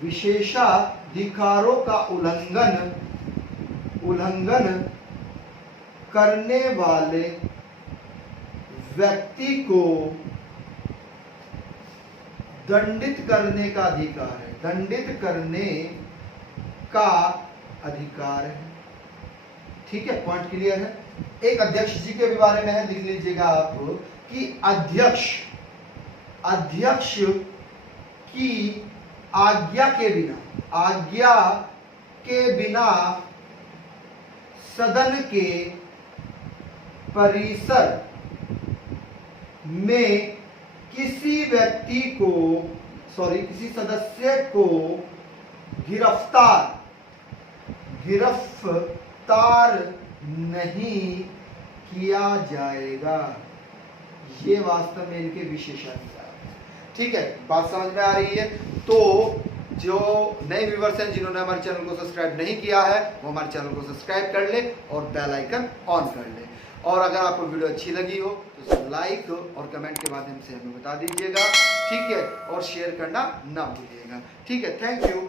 विशेषाधिकारों का उल्लंघन करने वाले व्यक्ति को दंडित करने का अधिकार है, दंडित करने का अधिकार है। ठीक है, पॉइंट क्लियर है। एक अध्यक्ष जी के भी बारे में है, लिख लीजिएगा आप कि अध्यक्ष की आज्ञा के बिना सदन के परिसर में किसी सदस्य को गिरफ्तार नहीं किया जाएगा। ये वास्तव में इनके विशेषाधिकार है। ठीक है, बात समझ में आ रही है। तो जो नए व्यूअर्स हैं जिन्होंने हमारे चैनल को सब्सक्राइब नहीं किया है वो हमारे चैनल को सब्सक्राइब कर ले और बेल आइकन ऑन कर ले। और अगर आपको वीडियो अच्छी लगी हो तो इसे लाइक और कमेंट के माध्यम से हमें बता दीजिएगा। ठीक है, और शेयर करना ना भूलिएगा। ठीक है, थैंक यू।